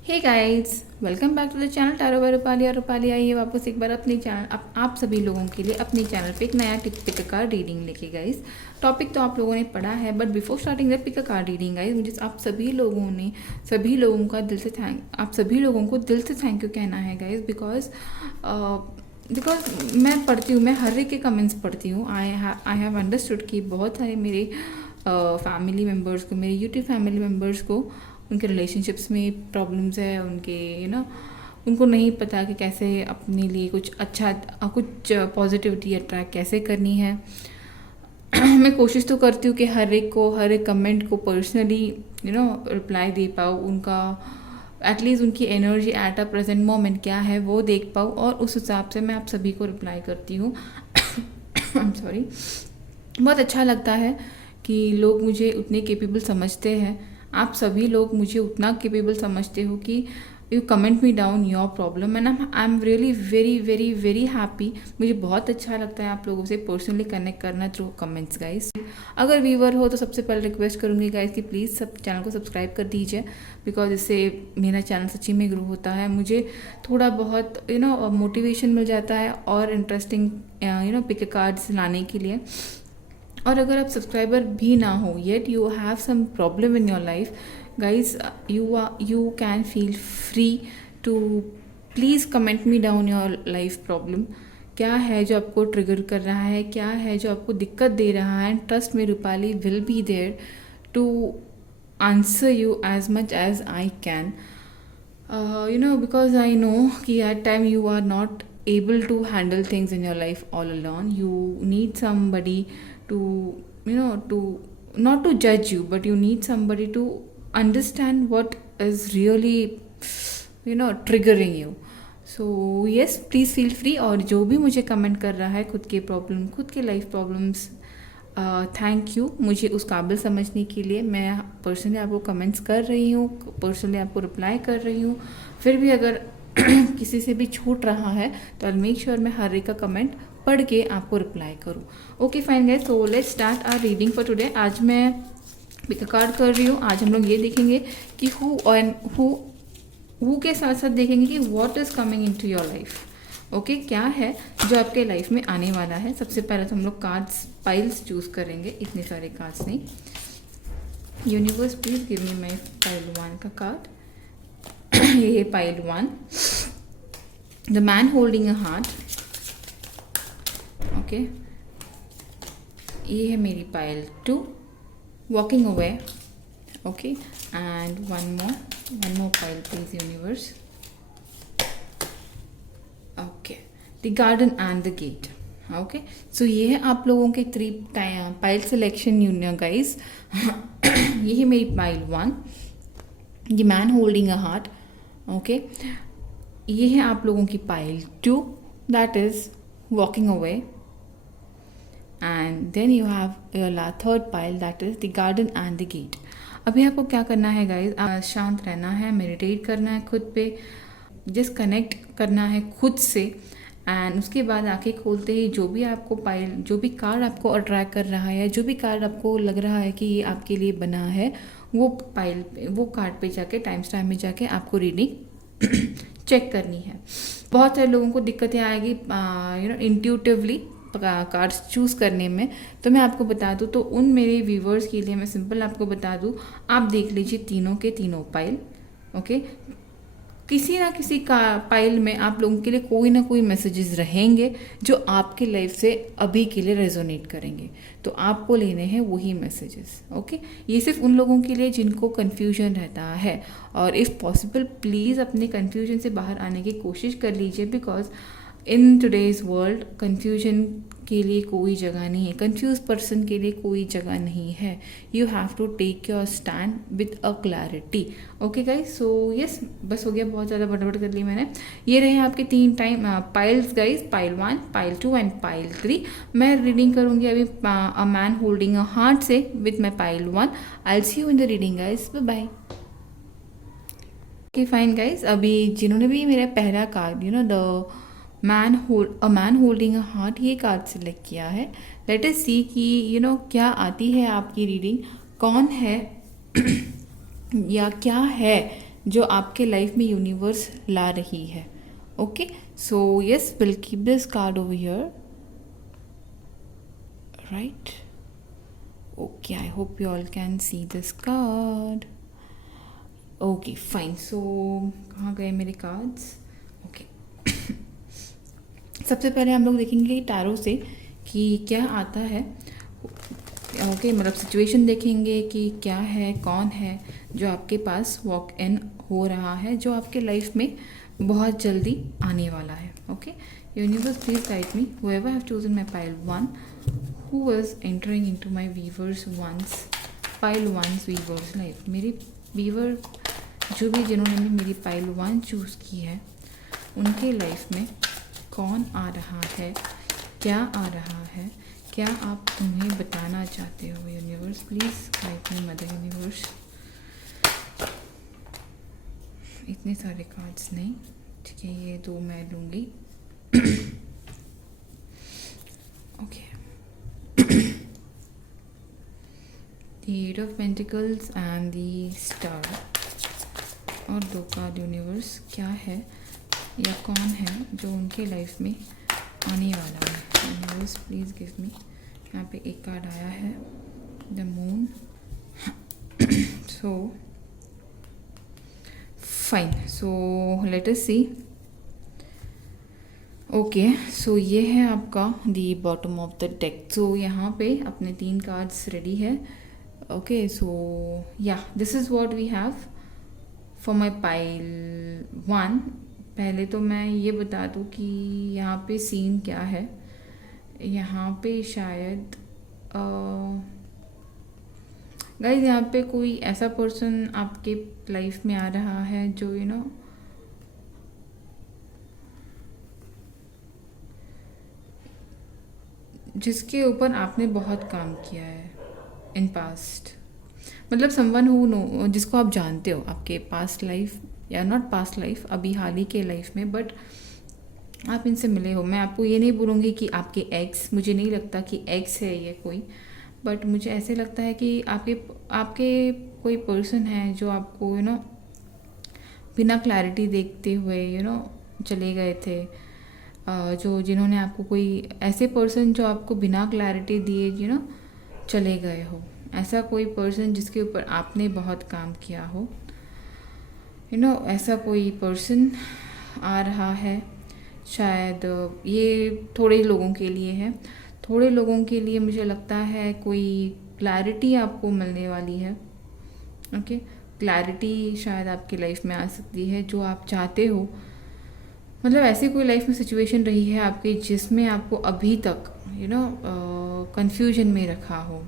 Hey guys, welcome back to the channel tarot by Rupali. और रूपाली आई है वापस एक बार अपने चैनल आप सभी लोगों के लिए अपने चैनल पे एक नया पिक कार्ड रीडिंग लेके। गाइस, टॉपिक तो आप लोगों ने पढ़ा है, but before starting the pick card reading guys, मुझे आप सभी लोगों का दिल से आप सभी लोगों को दिल से थैंक यू कहना है गाइस। बिकॉज मैं पढ़ती हूँ, मैं हर एक के कमेंट्स पढ़ती हूँ। आई हैव अंडरस्टूड कि बहुत सारे मेरे फैमिली मेम्बर्स को, मेरे यूट्यूब फैमिली मेम्बर्स को उनके रिलेशनशिप्स में प्रॉब्लम्स है, उनके उनको नहीं पता कि कैसे अपने लिए कुछ अच्छा, कुछ पॉजिटिविटी अट्रैक्ट कैसे करनी है। मैं कोशिश तो करती हूँ कि हर एक कमेंट को पर्सनली रिप्लाई दे पाऊँ, उनका एटलीस्ट उनकी energy at a present moment क्या है वो देख पाऊँ, और उस हिसाब से मैं आप सभी को रिप्लाई करती हूँ। I am sorry. बहुत अच्छा लगता है कि लोग मुझे उतने केपेबल समझते हैं। आप सभी लोग मुझे उतना केपेबल समझते हो कि you comment me down your problem, and I am really very very very happy. मुझे बहुत अच्छा लगता है आप लोगों से पर्सनली कनेक्ट करना थ्रू कमेंट्स गाइस। अगर व्यूवर हो तो सबसे पहले रिक्वेस्ट करूँगी गाइस कि प्लीज़ सब चैनल को सब्सक्राइब कर दीजिए, बिकॉज इससे मेरा चैनल सच्ची में ग्रो होता है। मुझे थोड़ा बहुत मोटिवेशन मिल जाता है और इंटरेस्टिंग पिक कार्ड्स लाने के लिए। और अगर आप सब्सक्राइबर भी ना हो yet you have some problem in your life guys, you can feel free to please comment me down your life problem. क्या है जो आपको ट्रिगर कर रहा है, क्या है जो आपको दिक्कत दे रहा है, and trust me Rupali will be there to answer you as much as I can. Because I know कि at time you are not able to handle things in your life all alone. You need somebody to to not to judge you, but you need somebody to understand what is really triggering you. So yes, please feel free। और जो भी मुझे comment कर रहा है खुद के problem, खुद के लाइफ प्रॉब्लम्स, थैंक यू मुझे उस काबिल समझने के लिए। मैं पर्सनली आपको कमेंट्स कर रही हूँ, पर्सनली आपको रिप्लाई कर रही हूँ। फिर भी अगर किसी से भी छूट रहा है तो आई मेक श्योर मैं हर एक का कमेंट पढ़ के आपको रिप्लाई करूँ। Okay fine guys, so let's start our reading for today. आज मैं पिक कार्ड कर रही हूँ। आज हम लोग ये देखेंगे कि हु के साथ साथ देखेंगे कि what is coming into your life. Okay, क्या है जो आपके लाइफ में आने वाला है। सबसे पहले तो हम लोग कार्ड्स पाइल्स चूज करेंगे, इतने सारे कार्ड्स नहीं। Universe please give me my pile 1 का कार्ड। ये है pile 1, the man holding a heart. Okay, ये है मेरी pile 2, walking away. Okay, and one more pile please universe. Okay, the garden and the gate. Okay, so ये है आप लोगों के 3 पाइल सिलेक्शन यूनियन गाइस। ये है मेरी pile 1, the man holding a heart. Okay, ये है आप लोगों की pile 2, that is walking away. And then you have your third pile, that is the garden and the gate. अभी आपको क्या करना है गाइस, शांत रहना है, मेडिटेट करना है खुद पे, जस्ट कनेक्ट करना है खुद से। एंड उसके बाद आंखें खोलते ही जो भी आपको पाइल, जो भी कार्ड आपको अट्रैक्ट कर रहा है, जो भी कार्ड आपको लग रहा है कि ये आपके लिए बना है, वो पाइल पे, वो कार्ड पे जाके टाइम स्टैम्प में जाके आपको रीडिंग चेक करनी है। बहुत सारे लोगों को दिक्कतें आएगी इंट्यूटिवली कार्ड्स चूज़ करने में। तो मैं आपको बता दूँ, तो उन मेरे व्यूवर्स के लिए मैं सिंपल आपको बता दूँ, आप देख लीजिए तीनों के तीनों पाइल। ओके, किसी ना किसी का पाइल में आप लोगों के लिए कोई ना कोई मैसेजेस रहेंगे जो आपके लाइफ से अभी के लिए रेजोनेट करेंगे, तो आपको लेने हैं वही मैसेजेस। ओके, ये सिर्फ उन लोगों के लिए जिनको कन्फ्यूजन रहता है, और इफ़ पॉसिबल प्लीज़ अपने कन्फ्यूजन से बाहर आने की कोशिश कर लीजिए, because in today's world confusion के लिए कोई जगह नहीं है, कंफ्यूज पर्सन के लिए कोई जगह नहीं है। You have to take your stand with a clarity. Okay guys, so yes, बस हो गया, बहुत ज़्यादा बड़बड़ कर ली मैंने। ये रहे आपके 3 piles guys, pile 1, pile 2 and pile 3। मैं रीडिंग करूँगी अभी a man holding a heart से with my pile 1। I will see you in the reading guys, bye bye. Okay fine guys, अभी जिन्होंने भी मेरा पहला card the man holding a heart, ये कार्ड सिलेक्ट किया है, लेट अस सी कि क्या आती है आपकी रीडिंग, कौन है या क्या है जो आपके लाइफ में यूनिवर्स ला रही है. Okay, so yes, will keep this card over here, right. Okay, I hope you all can see this card. Okay fine. So कहाँ गए मेरे कार्ड्स? ओके. सबसे पहले हम लोग देखेंगे टैरो से कि क्या आता है. ओके, मतलब सिचुएशन देखेंगे कि क्या है, कौन है जो आपके पास वॉक इन हो रहा है, जो आपके लाइफ में बहुत जल्दी आने वाला है. Okay, universe please guide me. Whoever have chosen my pile 1 who was entering into my weavers once pile 1's weavers life. मेरी वीवर जो भी जिन्होंने भी मेरी पाइल 1 चूज़ की है, उनके लाइफ में कौन आ रहा है, क्या आ रहा है, क्या आप उन्हें बताना चाहते हो. Universe please guide me mother universe. इतने सारे कार्ड्स नहीं, ठीक है, ये 2 मैं लूँगी. Okay. The 8 of Pentacles and the Star. और 2 कार्ड यूनिवर्स, क्या है या कौन है जो उनके लाइफ में आने वाला है. Universe please give me. यहाँ पे एक कार्ड आया है, the moon. So fine. So let us see. Okay, so ये है आपका the bottom of the deck. So यहाँ पे अपने 3 कार्ड्स रेडी है. Okay, so yeah this is what we have for my pile 1. पहले तो मैं ये बता दूँ कि यहाँ पे सीन क्या है. यहाँ पे शायद गाइस यहाँ पे कोई ऐसा पर्सन आपके लाइफ में आ रहा है जो यू नो जिसके ऊपर आपने बहुत काम किया है इन पास्ट. मतलब समवन हु नो, जिसको आप जानते हो आपके पास्ट लाइफ या नॉट पास्ट लाइफ, अभी हाल ही के लाइफ में, बट आप इनसे मिले हो. मैं आपको ये नहीं बोलूँगी कि आपके एक्स, मुझे नहीं लगता कि एक्स है ये कोई, बट मुझे ऐसे लगता है कि आपके कोई पर्सन है जो आपको यू नो बिना क्लैरिटी देखते हुए यू नो चले गए थे. जो जिन्होंने आपको कोई ऐसे पर्सन जो आपको बिना क्लैरिटी दिए यू नो चले गए हो. ऐसा कोई पर्सन जिसके ऊपर आपने बहुत काम किया हो, यू नो ऐसा कोई पर्सन आ रहा है. शायद ये थोड़े लोगों के लिए है. थोड़े लोगों के लिए मुझे लगता है कोई क्लैरिटी आपको मिलने वाली है. ओके, क्लैरिटी शायद आपकी लाइफ में आ सकती है जो आप चाहते हो. मतलब ऐसी कोई लाइफ में सिचुएशन रही है आपकी जिसमें आपको अभी तक यू नो कन्फ्यूजन में रखा हो,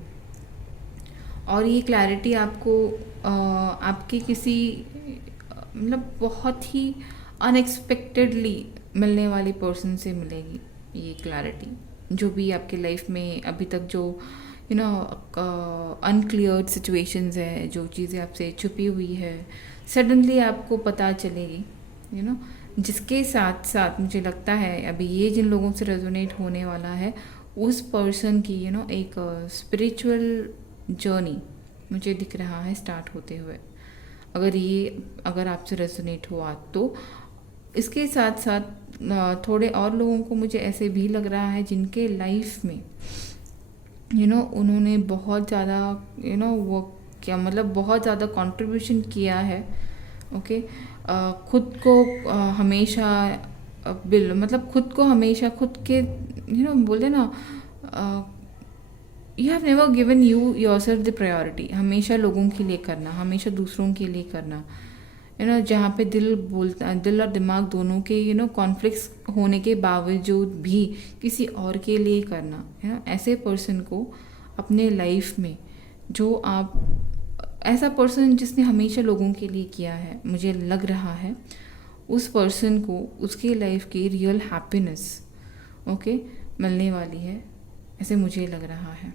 और ये क्लैरिटी आपको आपके किसी मतलब बहुत ही अनएक्सपेक्टेडली मिलने वाली पर्सन से मिलेगी. ये क्लैरिटी जो भी आपके लाइफ में अभी तक जो यू नो अनक्लियर्ड सिचुएशंस है, जो चीज़ें आपसे छुपी हुई है, सडनली आपको पता चलेगी यू नो जिसके साथ साथ मुझे लगता है अभी ये जिन लोगों से रेजोनेट होने वाला है, उस पर्सन की यू नो एक स्पिरिचुअल जर्नी मुझे दिख रहा है स्टार्ट होते हुए. अगर आपसे रेजोनेट हुआ तो इसके साथ साथ थोड़े और लोगों को मुझे ऐसे भी लग रहा है जिनके लाइफ में यू नो उन्होंने बहुत ज़्यादा यू नो वो क्या मतलब बहुत ज़्यादा कंट्रीब्यूशन किया है. ओके, खुद को हमेशा मतलब खुद को हमेशा खुद के यू नो बोलते ना, you have never given your self the priority. हमेशा लोगों के लिए करना, हमेशा दूसरों के लिए करना, यू नो जहाँ पे दिल और दिमाग दोनों के यू नो कॉन्फ्लिक्ट्स होने के बावजूद भी किसी और के लिए करना. यू नो ऐसे पर्सन को अपने लाइफ में जो आप ऐसा पर्सन जिसने हमेशा लोगों के लिए किया है, मुझे लग रहा है उस पर्सन को उसकी लाइफ की रियल हैप्पीनेस ओके मिलने वाली है, ऐसे मुझे लग रहा है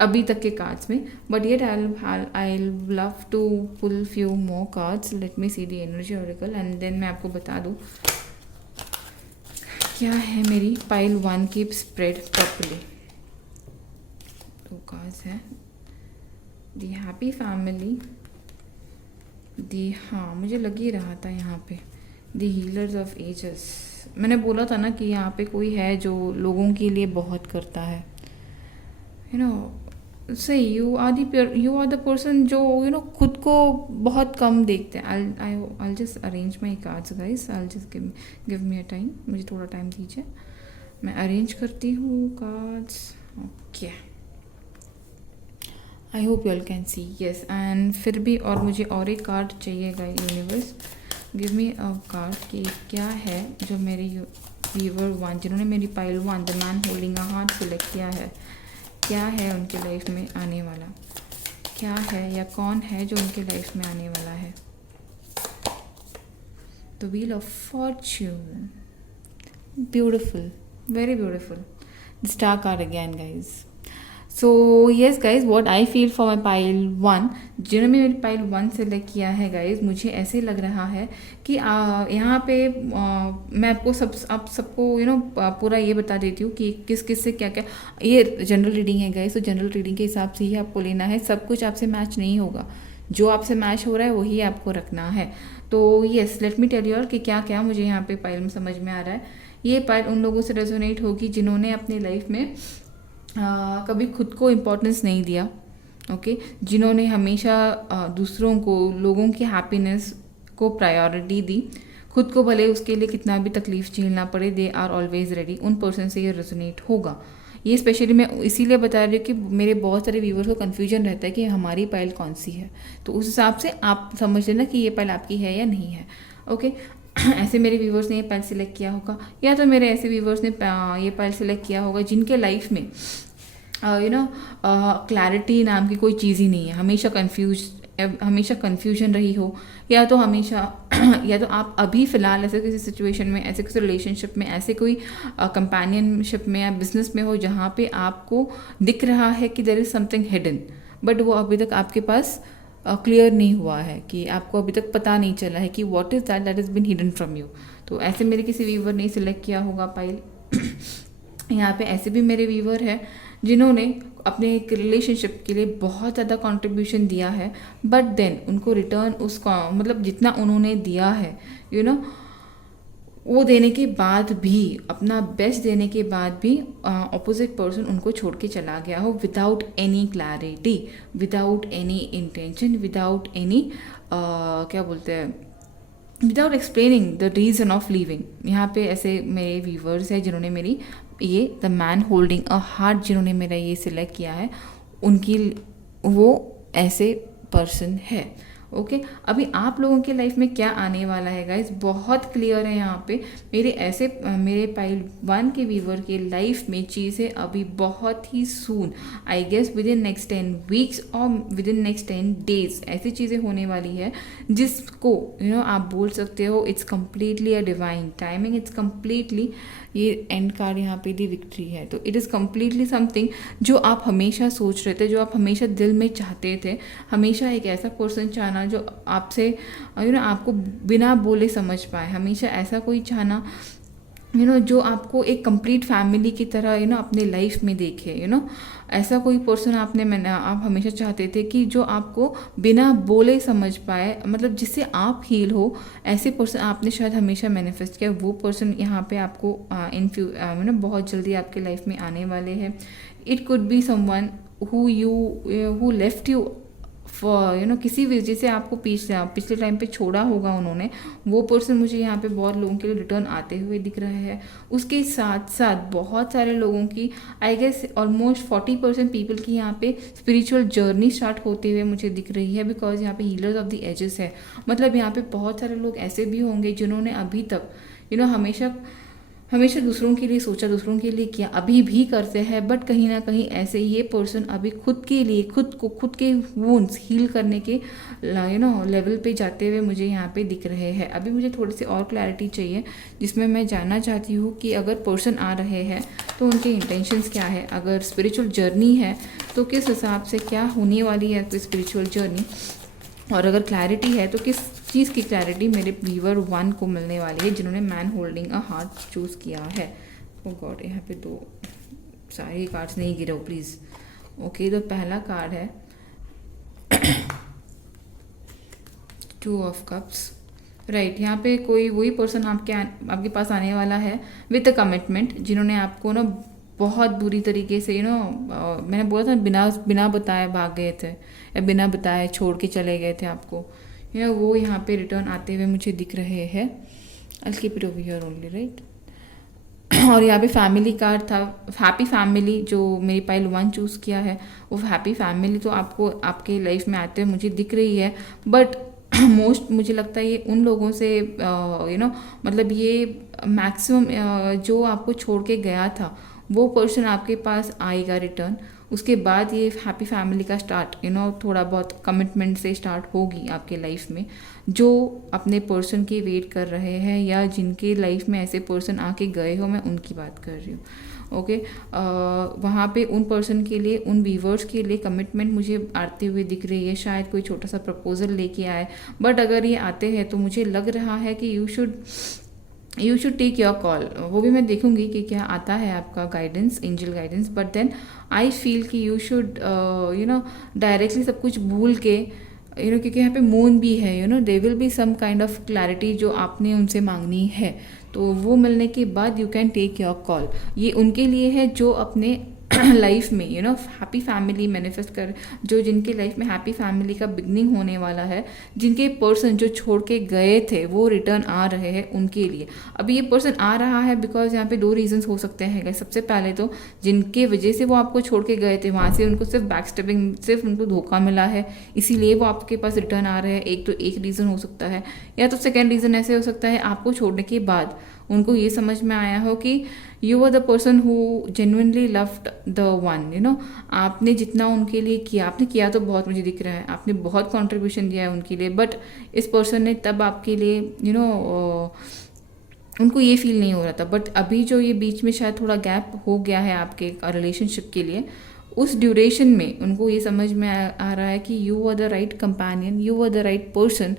अभी तक के कार्ड्स में. But yet I love to pull few more cards. Let me see the energy oracle and then मैं आपको बता दूँ क्या है मेरी पाइल 1 की स्प्रेड प्रॉपर्ली. 2 कार्ड्स है, द हैप्पी फैमिली, दी, हाँ मुझे लग ही रहा था यहाँ पे द हीलर्स ऑफ एजेस। मैंने बोला था ना कि यहाँ पे कोई है जो लोगों के लिए बहुत करता है, यू नो। सही, यू आर द पर्सन जो खुद को बहुत कम देखते हैं। I just arrange my cards guys, I just give me a time, मुझे थोड़ा टाइम दीजिए, मैं अरेंज करती हूँ cards. Okay, I hope you all can C, yes. And फिर भी और मुझे और एक कार्ड चाहिएगा। यूनिवर्स गिव मी अ कार्ड कि क्या है जो मेरे व्यूअर वन, जिन्होंने मेरी pile one the man holding a heart select किया है, क्या है उनके लाइफ में आने वाला, क्या है या कौन है जो उनके लाइफ में आने वाला है। The wheel of Fortune, beautiful, very beautiful. The star card again guys. So yes guys, what I feel for my pile one, जिन्होंने मेरी पाइल वन सेलेक्ट किया है गाइज, मुझे ऐसे लग रहा है कि यहाँ पे मैं आपको आप सबको पूरा ये बता देती हूँ कि किस किस से क्या क्या। ये जनरल रीडिंग है गाइज, तो जनरल रीडिंग के हिसाब से ही आपको लेना है, सब कुछ आपसे मैच नहीं होगा, जो आपसे मैच हो रहा है वही आपको रखना है। तो yes, let me tell you all कि क्या क्या मुझे यहाँ पे पाइल में समझ में आ रहा है। ये पाइल उन लोगों से रेजोनेट होगी जिन्होंने अपनी लाइफ में कभी खुद को इम्पोर्टेंस नहीं दिया, ओके जिन्होंने हमेशा दूसरों को, लोगों की हैप्पीनेस को प्रायोरिटी दी, खुद को भले उसके लिए कितना भी तकलीफ झेलना पड़े, दे आर ऑलवेज रेडी। उन पर्सन से ये रेजोनेट होगा। ये स्पेशली मैं इसीलिए बता रही हूँ कि मेरे बहुत सारे व्यूवर्स को कन्फ्यूजन रहता है कि हमारी पाइल कौन सी है, तो उस हिसाब से आप समझ लेना कि ये पाइल आपकी है या नहीं है, ओके। ऐसे मेरे व्यूवर्स ने ये पाइल सिलेक्ट किया होगा, या तो मेरे ऐसे व्यूवर्स ने ये पाइल सिलेक्ट किया होगा जिनके लाइफ में क्लैरिटी नाम की कोई चीज़ ही नहीं है, हमेशा कन्फ्यूजन रही हो, या तो हमेशा या तो आप अभी फ़िलहाल ऐसे किसी सिचुएशन में, ऐसे किसी रिलेशनशिप में, ऐसे कोई कंपेनियनशिप में या बिजनेस में हो जहाँ पे आपको दिख रहा है कि there is something hidden, but वो अभी तक आपके पास क्लियर नहीं हुआ है, कि आपको अभी तक पता नहीं चला है कि what is that is been hidden from you. तो ऐसे मेरे किसी व्यूवर ने सिलेक्ट किया होगा पाइल। यहाँ पे ऐसे भी मेरे व्यूवर हैं जिन्होंने अपने एक रिलेशनशिप के लिए बहुत ज़्यादा कंट्रीब्यूशन दिया है, बट देन उनको रिटर्न उसका मतलब जितना उन्होंने दिया है वो देने के बाद भी, अपना बेस्ट देने के बाद भी ऑपोजिट पर्सन उनको छोड़ के चला गया हो, without any clarity, without any intention, without any क्या बोलते हैं, without explaining the reason of living. यहाँ पे ऐसे मेरे व्यूवर्स हैं जिन्होंने मेरी ये the man holding a heart, जिन्होंने मेरा ये सिलेक्ट किया है, उनकी वो ऐसे पर्सन है, ओके। अभी आप लोगों के लाइफ में क्या आने वाला है गाइज, बहुत क्लियर है यहाँ पे। मेरे पाइल वन के व्यूवर के लाइफ में चीज़ें अभी बहुत ही soon, I guess within next 10 weeks और विद इन नेक्स्ट 10 डेज ऐसी चीज़ें होने वाली है जिसको आप बोल सकते हो it's completely a divine timing, it's completely, ये एंड कार्ड यहाँ पे दी विक्ट्री है, तो इट इज़ कम्प्लीटली समथिंग जो आप हमेशा सोच रहे थे, जो आप हमेशा दिल में चाहते थे, हमेशा एक ऐसा पर्सन चाहना जो आपसे आपको बिना बोले समझ पाए, हमेशा ऐसा कोई चाहना जो आपको एक कंप्लीट फैमिली की तरह अपने लाइफ में देखे, ऐसा कोई पर्सन आप हमेशा चाहते थे कि जो आपको बिना बोले समझ पाए, मतलब जिससे आप हील हो, ऐसे पर्सन आपने शायद हमेशा मैनिफेस्ट किया। वो पर्सन यहाँ पे आपको बहुत जल्दी आपके लाइफ में आने वाले हैं। It could be someone who left you for किसी वजह से आपको पिछले टाइम पे छोड़ा होगा उन्होंने, वो पर्सन मुझे यहाँ पे बहुत लोगों के लिए रिटर्न आते हुए दिख रहा है। उसके साथ साथ बहुत सारे लोगों की, आई गेस ऑलमोस्ट 40% पीपल की यहाँ पे स्पिरिचुअल जर्नी स्टार्ट होते हुए मुझे दिख रही है, बिकॉज यहाँ पे हीलर्स ऑफ द एजेस है। मतलब यहाँ पे बहुत सारे लोग ऐसे भी होंगे जिन्होंने अभी तक हमेशा दूसरों के लिए सोचा, दूसरों के लिए किया, अभी भी करते हैं, बट कहीं ना कहीं ऐसे ये पर्सन अभी खुद के लिए, खुद के वुंड्स हील करने के लेवल पे जाते हुए मुझे यहाँ पे दिख रहे हैं। अभी मुझे थोड़ी सी और क्लैरिटी चाहिए, जिसमें मैं जानना चाहती हूँ कि अगर पर्सन आ रहे हैं तो उनके इंटेंशंस क्या है, अगर स्पिरिचुअल जर्नी है तो किस हिसाब से क्या होने वाली है आपकी स्पिरिचुअल जर्नी, और अगर क्लैरिटी है तो किस चीज़ की क्लैरिटी मेरे व्यूवर वन को मिलने वाली है जिन्होंने man holding a heart choose किया है। ओ गॉड, यहाँ पे दो सारे कार्ड्स नहीं गिरे हो प्लीज़, ओके। तो पहला कार्ड है 2 ऑफ कप्स, राइट। यहाँ पे कोई वही पर्सन आपके पास आने वाला है विद अ कमिटमेंट, जिन्होंने आपको ना बहुत बुरी तरीके से मैंने बोला था बिना बताए भाग गए थे या बिना बताए छोड़ के चले गए थे आपको, वो यहाँ पे रिटर्न आते हुए मुझे दिख रहे हैं। I keep it over here only, right. और यहाँ पे फैमिली कार्ड था, हैप्पी फैमिली, जो मेरी पाइल 1 चूज़ किया है वो हैप्पी फैमिली तो आपको आपके लाइफ में आते हुए मुझे दिख रही है। बट मोस्ट मुझे लगता है ये उन लोगों से मतलब ये मैक्सिमम जो आपको छोड़ के गया था वो पर्सन आपके पास आएगा रिटर्न। उसके बाद ये हैप्पी फैमिली का स्टार्ट थोड़ा बहुत कमिटमेंट से स्टार्ट होगी आपके लाइफ में। जो अपने पर्सन की वेट कर रहे हैं या जिनके लाइफ में ऐसे पर्सन आके गए हो, मैं उनकी बात कर रही हूँ, ओके। वहाँ पे उन पर्सन के लिए, उन वीवर्स के लिए कमिटमेंट मुझे आते हुए दिख रही है। शायद कोई छोटा सा प्रपोजल लेके आए, बट अगर ये आते हैं तो मुझे लग रहा है कि you should take your call. वो भी मैं देखूंगी कि क्या आता है आपका guidance, angel guidance, but then I feel कि यू शुड डायरेक्टली सब कुछ भूल के क्योंकि यहाँ पे मून भी है, they will be some kind of clarity जो आपने उनसे मांगनी है, तो वो मिलने के बाद you can take your call. ये उनके लिए है जो अपने लाइफ में हैप्पी फैमिली मैनिफेस्ट कर, जो जिनके लाइफ में हैप्पी फैमिली का बिगनिंग होने वाला है, जिनके पर्सन जो छोड़ के गए थे वो रिटर्न आ रहे हैं उनके लिए। अभी ये पर्सन आ रहा है बिकॉज यहाँ पे 2 रीजंस हो सकते हैं। सबसे पहले तो जिनके वजह से वो आपको छोड़ के गए थे वहाँ से उनको सिर्फ बैकस्टेपिंग, सिर्फ उनको धोखा मिला है, इसीलिए वो आपके पास रिटर्न आ रहे हैं। एक रीज़न हो सकता है, या तो सेकेंड रीज़न ऐसे हो सकता है आपको छोड़ने के बाद उनको ये समझ में आया हो कि you are the person who genuinely loved the one. आपने जितना उनके लिए किया, आपने किया तो बहुत मुझे दिख रहा है, आपने बहुत कंट्रीब्यूशन दिया है उनके लिए, बट इस पर्सन ने तब आपके लिए उनको ये फील नहीं हो रहा था। बट अभी जो ये बीच में शायद थोड़ा गैप हो गया है आपके रिलेशनशिप के लिए, उस ड्यूरेशन में उनको ये समझ में आ रहा है कि you are the right companion, you are the right person,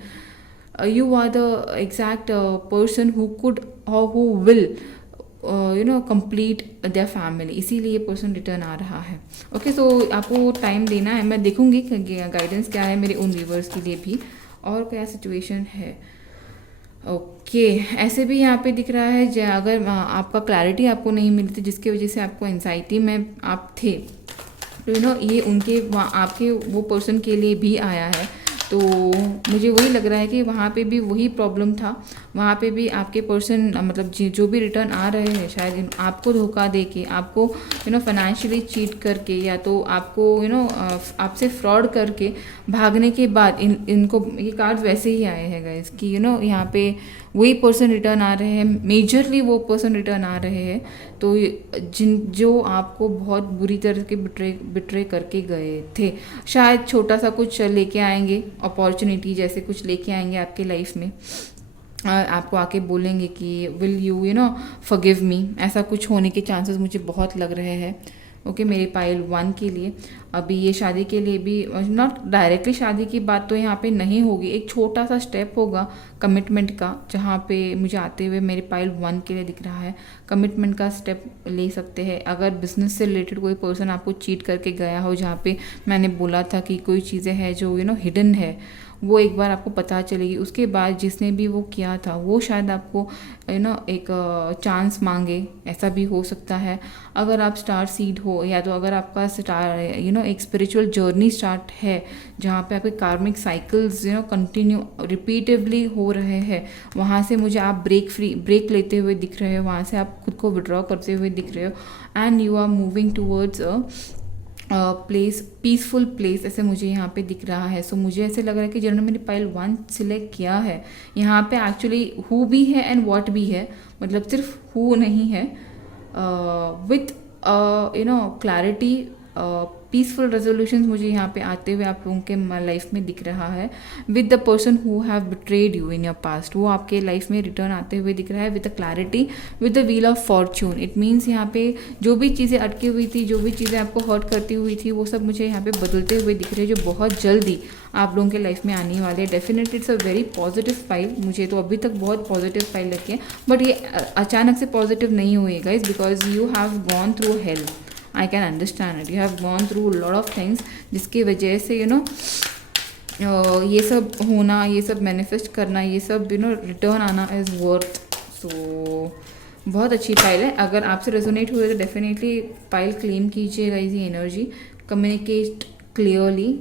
you are the exact person who could or who will complete their family। इसीलिए ये पर्सन रिटर्न आ रहा है, ओके। सो आपको टाइम देना है, मैं देखूंगी गाइडेंस क्या है मेरे उन व्यूवर्स के लिए भी और क्या सिचुएशन है, ओके। ऐसे भी यहाँ पे दिख रहा है अगर आपका क्लैरिटी आपको नहीं मिली थी जिसकी वजह से आपको एंजाइटी में आप थे, तो ये उनके आपके वो पर्सन के लिए भी आया है। तो मुझे वही लग रहा है कि वहाँ पे भी वही प्रॉब्लम था, वहाँ पे भी आपके पर्सन मतलब जो भी रिटर्न आ रहे हैं शायद आपको धोखा दे के, आपको फाइनेंशियली चीट करके, या तो आपको आपसे फ्रॉड करके भागने के बाद इनको ये कार्ड्स वैसे ही आए हैं गाइस कि यहाँ पे वही पर्सन रिटर्न आ रहे हैं, मेजरली वो पर्सन रिटर्न आ रहे हैं। तो जो आपको बहुत बुरी तरह के बिट्रे करके गए थे, शायद छोटा सा कुछ लेके आएंगे, अपॉर्चुनिटी जैसे कुछ लेके आएंगे आपके लाइफ में, आपको आके बोलेंगे कि विल यू फॉरगिव मी, ऐसा कुछ होने के चांसेस मुझे बहुत लग रहे हैं, ओके। मेरे पाइल 1 के लिए अभी ये शादी के लिए भी नॉट डायरेक्टली शादी की बात तो यहाँ पे नहीं होगी, एक छोटा सा स्टेप होगा कमिटमेंट का, जहाँ पे मुझे आते हुए मेरे पाइल 1 के लिए दिख रहा है कमिटमेंट का स्टेप ले सकते हैं। अगर बिजनेस से रिलेटेड कोई पर्सन आपको चीट करके गया हो, जहाँ पे मैंने बोला था कि कोई चीज़ें हैं जो हिडन है, वो एक बार आपको पता चलेगी, उसके बाद जिसने भी वो किया था वो शायद आपको एक चांस मांगे, ऐसा भी हो सकता है। अगर आप स्टार सीड हो, या तो अगर आपका स्टार एक स्पिरिचुअल जर्नी स्टार्ट है जहाँ पे आपके कार्मिक साइकिल्स कंटिन्यू रिपीटिवली हो रहे हैं, वहाँ से मुझे आप ब्रेक लेते हुए दिख रहे हो, वहाँ से आप खुद को विड्रॉ करते हुए दिख रहे हो, and you are moving towards place, peaceful place, ऐसे मुझे यहाँ पे दिख रहा है। सो मुझे ऐसे लग रहा है कि जिन्होंने मेरी पाइल 1 सिलेक्ट किया है, यहाँ पे एक्चुअली हु भी है एंड व्हाट भी है, मतलब सिर्फ हु नहीं है, विथ क्लैरिटी, पीसफुल रेजोल्यूशंस मुझे यहाँ पे आते हुए आप लोगों के लाइफ में दिख रहा है। With the person who have betrayed you in your past, वो आपके लाइफ में रिटर्न आते हुए दिख रहा है with the clarity, with the wheel of Fortune. It means यहाँ पे जो भी चीज़ें अटकी हुई थी, जो भी चीज़ें आपको हर्ट करती हुई थी, वो सब मुझे यहाँ पे बदलते हुए दिख रहे हैं, जो बहुत जल्दी आप लोगों के लाइफ में आने वाले हैं। Definitely it's a very positive file, मुझे तो अभी तक बहुत पॉजिटिव फाइल लगी है, बट ये अचानक से पॉजिटिव नहीं हुई guys, because you have gone through hell. I can understand it. You have gone through a lot of things जिसकी वजह से ये सब होना, ये सब मैनिफेस्ट करना, ये सब रिटर्न आना इज़ वर्थ। सो बहुत अच्छी पाइल है। अगर आपसे रेजोनेट हुए तो डेफिनेटली पाइल क्लेम कीजिएगा इसी एनर्जी, कम्युनिकेट क्लियरली।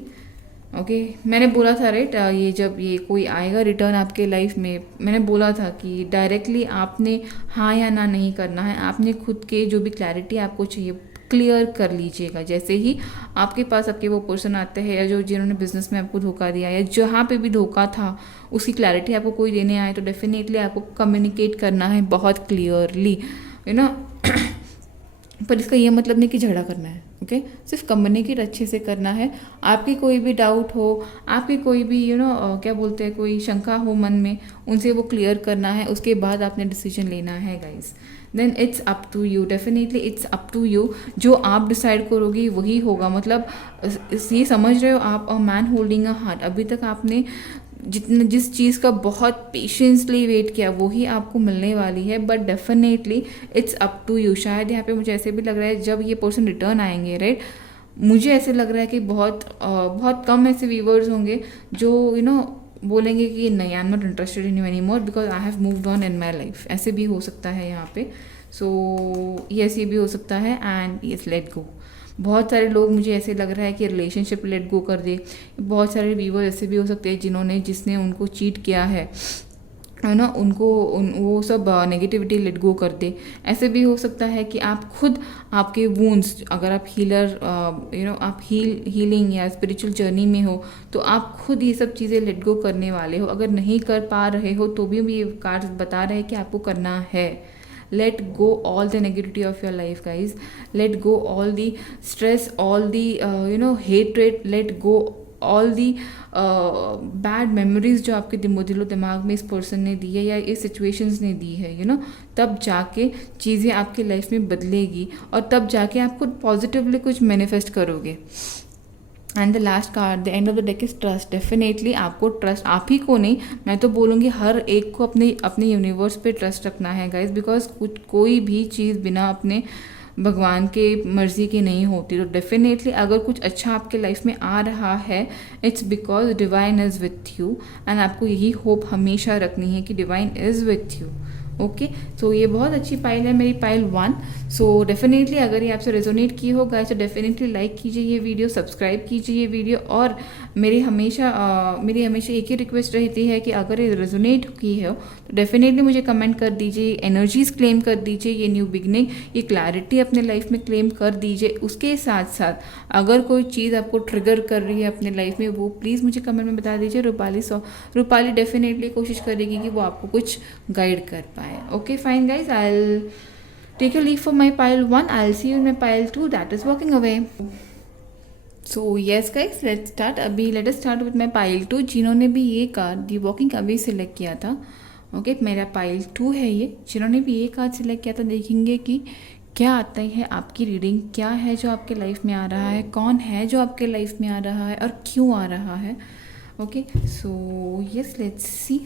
ओके, मैंने बोला था राइट, ये जब ये कोई आएगा रिटर्न आपके लाइफ में, मैंने बोला था कि डायरेक्टली आपने हाँ या ना नहीं करना है, आपने खुद के जो भी क्लैरिटी आपको चाहिए क्लियर कर लीजिएगा। जैसे ही आपके पास आपके वो पर्सन आते हैं, या जो जिन्होंने बिजनेस में आपको धोखा दिया, या जहाँ पे भी धोखा था उसकी क्लैरिटी आपको कोई देने आए, तो डेफिनेटली आपको कम्युनिकेट करना है बहुत क्लियरली, पर इसका ये मतलब नहीं कि झगड़ा करना है। ओके, सिर्फ कम्युनिकेट अच्छे से करना है। आपकी कोई भी डाउट हो, आपकी कोई भी क्या बोलते हैं, कोई शंका हो मन में, उनसे वो क्लियर करना है। उसके बाद आपने डिसीजन लेना है guys. Then it's up to you, definitely it's up to you. जो आप डिसाइड करोगे वही होगा। मतलब ये समझ रहे हो आप, अ मैन होल्डिंग अ हार्ट, अभी तक आपने जिस चीज़ का बहुत पेशेंसली वेट किया वही आपको मिलने वाली है। But definitely it's up to you. शायद यहाँ पे मुझे ऐसे भी लग रहा है जब ये पर्सन रिटर्न आएंगे राइट, मुझे ऐसे लग रहा है कि बहुत कम ऐसे व्यूवर्स होंगे जो बोलेंगे कि नहीं, I am not interested in you any more because I have moved on in my life. ऐसे भी हो सकता है यहाँ पे। सो यस, ये भी हो सकता है। And yes, let go. बहुत सारे लोग, मुझे ऐसे लग रहा है कि रिलेशनशिप लेट गो कर दे। बहुत सारे व्यूवर ऐसे भी हो सकते हैं जिसने उनको चीट किया है उनको वो सब नेगेटिविटी लेट गो कर दे। ऐसे भी हो सकता है कि आप खुद आपके वूंड्स, अगर आप हीलर आप हीलिंग या स्पिरिचुअल जर्नी में हो, तो आप खुद ये सब चीज़ें लेट गो करने वाले हो। अगर नहीं कर पा रहे हो तो भी ये कार्ड बता रहे हैं कि आपको करना है। Let go all the negativity of your life guys, let go all the stress, all the hatred, let go all the bad memories जो आपके दिलो दिमाग में इस पर्सन ने दी है या इस सिचुएशंस ने दी है तब जाके चीज़ें आपकी लाइफ में बदलेगी, और तब जाके आप खुद पॉजिटिवली कुछ मैनिफेस्ट करोगे। And the last card, the end of the deck is trust. Definitely आपको ट्रस्ट, आप ही को नहीं, मैं तो बोलूँगी हर एक को अपने यूनिवर्स पे ट्रस्ट रखना है गाइज। बिकॉज कोई भी चीज़ बिना अपने भगवान के मर्जी की नहीं होती। तो डेफिनेटली अगर कुछ अच्छा आपके लाइफ में आ रहा है, it's because divine is with you. And आपको यही होप हमेशा रखनी है कि divine is with you. Okay, so ये बहुत अच्छी पाइल है मेरी, पाइल 1। सो डेफिनेटली अगर ये आपसे रेजोनेट की हो गाइस, तो डेफिनेटली लाइक कीजिए ये वीडियो, सब्सक्राइब कीजिए ये वीडियो। और मेरी हमेशा एक ही रिक्वेस्ट रहती है कि अगर ये रेजोनेट की हो तो डेफिनेटली मुझे कमेंट कर दीजिए, एनर्जीज क्लेम कर दीजिए, ये न्यू बिगनिंग, ये क्लैरिटी अपने लाइफ में क्लेम कर दीजिए। उसके साथ साथ अगर कोई चीज़ आपको ट्रिगर कर रही है अपने लाइफ में, वो प्लीज़ मुझे कमेंट में बता दीजिए। रूपाली डेफिनेटली कोशिश करेगी कि वो आपको कुछ गाइड कर पाए। Okay, fine guys, I'll take a leave for my pile 1. I'll see you in my pile 2 that is walking away. So yes guys, let's start. अभी let us start with my pile 2। जिन्होंने भी ये card दी walking away select किया था, okay, मेरा pile 2 है ये। जिन्होंने भी ये कार्ड सिलेक्ट किया था, देखेंगे कि क्या आता है आपकी रीडिंग, क्या है जो आपके लाइफ में आ रहा है, कौन है जो आपके लाइफ में आ रहा है और क्यों आ रहा है। Okay, so yes, let's see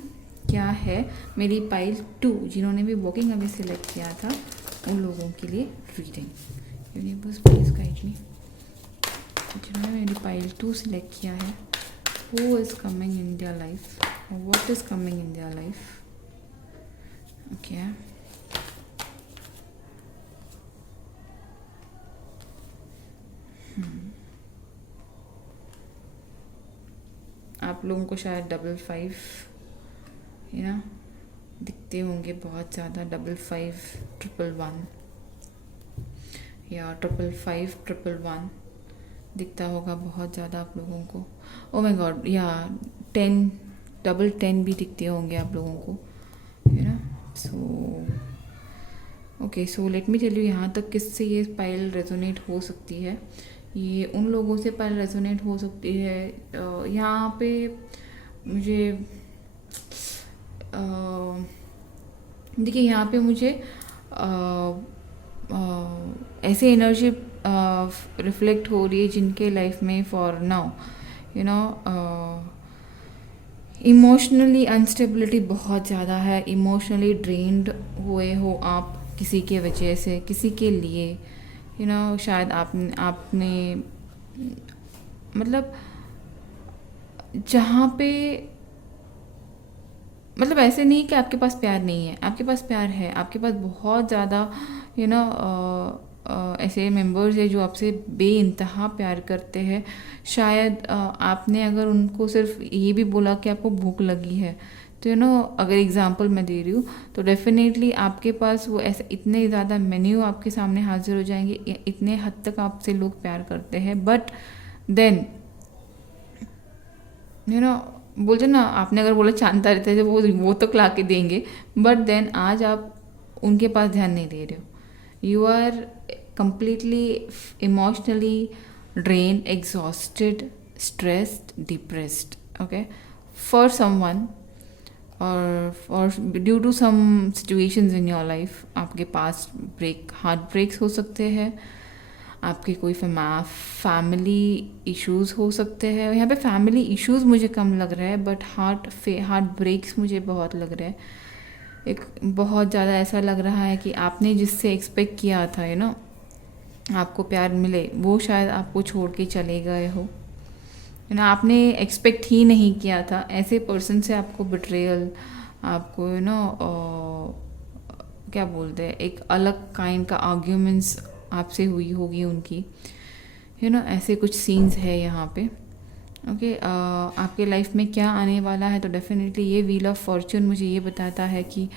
क्या है मेरी पाइल 2। जिन्होंने भी वॉकिंग अवे सिलेक्ट किया था उन लोगों के लिए reading. Universe please guide me. जिन्होंने मेरी पाइल 2 सिलेक्ट किया है, who is coming in their life, what is coming in their life. Okay, आप लोगों को शायद 55 दिखते होंगे बहुत ज़्यादा। 55 111 या 555 111 दिखता होगा बहुत ज़्यादा आप लोगों को। ओ माय गॉड, या 10 10 भी दिखते होंगे आप लोगों को, so okay. So let me tell you यहाँ तक किससे ये पाइल रेजोनेट हो सकती है। ये उन लोगों से पाइल रेजोनेट हो सकती है। यहाँ पे मुझे देखिए, यहाँ पे मुझे ऐसे एनर्जी रिफ्लेक्ट हो रही है जिनके लाइफ में फॉर नाउ इमोशनली अनस्टेबिलिटी बहुत ज़्यादा है। इमोशनली ड्रेन्ड हुए हो आप किसी के वजह से, किसी के लिए शायद आपने मतलब जहाँ पे मतलब ऐसे नहीं कि आपके पास प्यार नहीं है, आपके पास प्यार है, आपके पास बहुत ज़्यादा यू नो ऐसे मेंबर्स है जो आपसे बेइंतहा प्यार करते हैं। शायद आपने अगर उनको सिर्फ ये भी बोला कि आपको भूख लगी है, तो अगर एग्जांपल मैं दे रही हूँ, तो डेफिनेटली आपके पास वो ऐसे इतने ज़्यादा मेन्यू आपके सामने हाजिर हो जाएंगे, इतने हद तक आपसे लोग प्यार करते हैं। बट देन यू नो बोलते ना, आपने अगर बोला चांद तारे थे, वो तो ला के देंगे, बट देन आज आप उनके पास ध्यान नहीं दे रहे हो। You are completely emotionally drained, exhausted, stressed, depressed, okay, for someone or due to some situations in your life। आपके पास हार्ट ब्रेक्स हो सकते हैं, आपके कोई फैमिली इश्यूज हो सकते हैं। यहाँ पे फैमिली इश्यूज मुझे कम लग रहा है, बट हार्ट ब्रेक्स मुझे बहुत लग रहा है। एक बहुत ज़्यादा ऐसा लग रहा है कि आपने जिससे एक्सपेक्ट किया था आपको प्यार मिले, वो शायद आपको छोड़ के चले गए हो। आपने एक्सपेक्ट ही नहीं किया था ऐसे पर्सन से आपको बिट्रेयल, आपको क्या बोलते हैं, एक अलग काइंड का आर्ग्यूमेंट्स आपसे हुई होगी उनकी। ऐसे कुछ सीन्स है यहाँ पे। ओके, आपके लाइफ में क्या आने वाला है, तो डेफिनेटली ये व्हील ऑफ फॉर्चून मुझे ये बताता है कि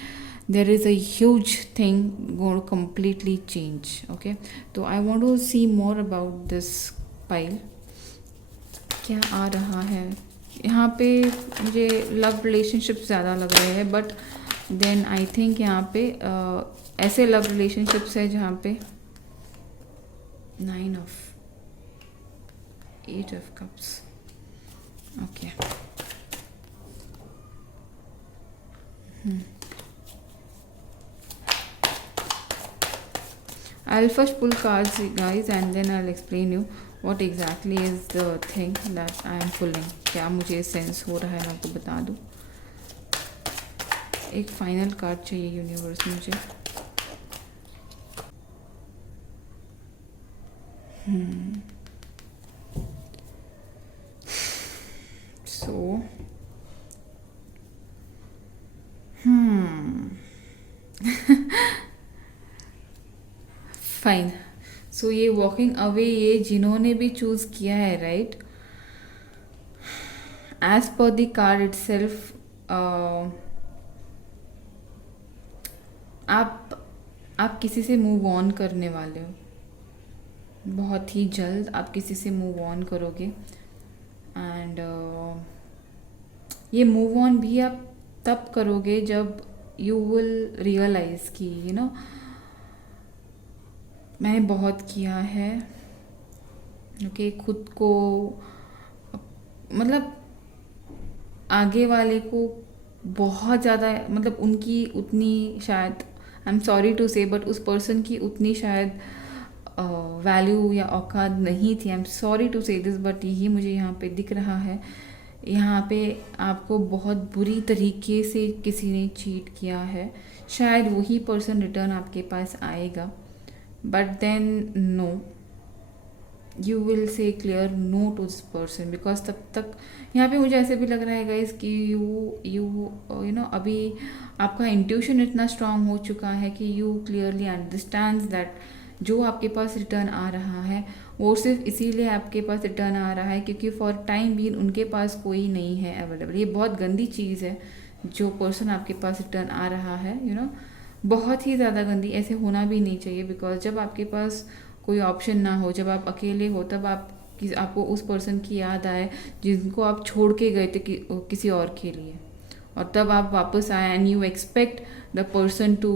there is a huge thing going to completely change। okay, तो I want to see more about this pile। क्या आ रहा है यहाँ पे? मुझे लव रिलेशनशिप ज़्यादा लग रहे हैं, बट देन आई थिंक यहाँ पे ऐसे लव रिलेशनशिप्स है जहाँ पे 9 of 8 of cups। Okay, I'll first pull cards, guys, and then I'll explain you what exactly is the thing that I am pulling। क्या मुझे सेंस हो रहा है मैं आपको बता दूँ। एक फाइनल कार्ड चाहिए यूनिवर्स मुझे। सो फाइन। सो ये वॉकिंग अवे, ये जिन्होंने भी चूज़ किया है, right, as per the card itself, आप किसी से मूव ऑन करने वाले हो। बहुत ही जल्द आप किसी से मूव ऑन करोगे, एंड ये मूव ऑन भी आप तब करोगे जब यू विल रियलाइज कि मैंने बहुत किया है। ओके, खुद को मतलब आगे वाले को बहुत ज़्यादा, मतलब उनकी उतनी शायद, आई एम सॉरी टू से, बट उस पर्सन की उतनी शायद वैल्यू या औकात नहीं थी। आई एम सॉरी टू से दिस, बट यही मुझे यहाँ पे दिख रहा है। यहाँ पे आपको बहुत बुरी तरीके से किसी ने चीट किया है। शायद वही पर्सन रिटर्न आपके पास आएगा, but then no, you will say clear no to this person, because तब तक यहाँ पे मुझे ऐसे भी लग रहा है गाइस कि यू नो अभी आपका इंट्यूशन इतना स्ट्रांग हो चुका है कि यू क्लियरली अंडरस्टैंड्स दैट जो आपके पास रिटर्न आ रहा है वो सिर्फ इसीलिए आपके पास रिटर्न आ रहा है क्योंकि फॉर टाइम भी उनके पास कोई नहीं है अवेलेबल। ये बहुत गंदी चीज़ है, जो पर्सन आपके पास रिटर्न आ रहा है बहुत ही ज़्यादा गंदी। ऐसे होना भी नहीं चाहिए, बिकॉज जब आपके पास कोई ऑप्शन ना हो, जब आप अकेले हो, तब आपको उस पर्सन की याद आए जिनको आप छोड़ के गए थे किसी और के लिए, और तब आप वापस आए and you expect the person to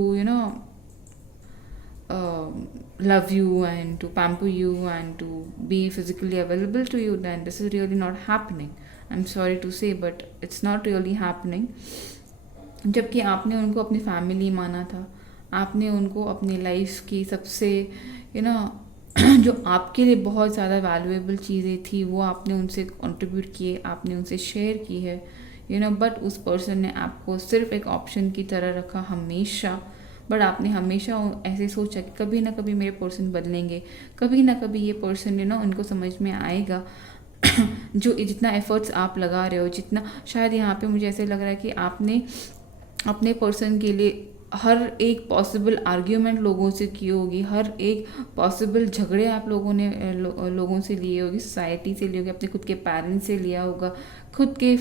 love you and to pamper you and to be physically available to you, then this is really not happening। I'm sorry to say, but it's not really happening। जबकि आपने उनको अपनी family माना था, आपने उनको अपनी life की सबसे जो आपके लिए बहुत ज़्यादा वैल्यूएबल चीज़ें थी वो आपने उनसे कंट्रीब्यूट किए, आपने उनसे शेयर की है बट उस पर्सन ने आपको सिर्फ एक ऑप्शन की तरह रखा हमेशा। बट आपने हमेशा ऐसे सोचा कि कभी ना कभी मेरे पर्सन बदलेंगे, कभी ना कभी ये पर्सन उनको समझ में आएगा जो जितना एफर्ट्स आप लगा रहे हो, जितना शायद यहाँ पे मुझे ऐसे लग रहा है कि आपने अपने पर्सन के लिए हर एक पॉसिबल आर्ग्यूमेंट लोगों से की होगी, हर एक पॉसिबल झगड़े आप लोगों ने लोगों से लिए होगी, सोसाइटी से लिए होगी, अपने खुद के पेरेंट्स से लिया होगा, खुद के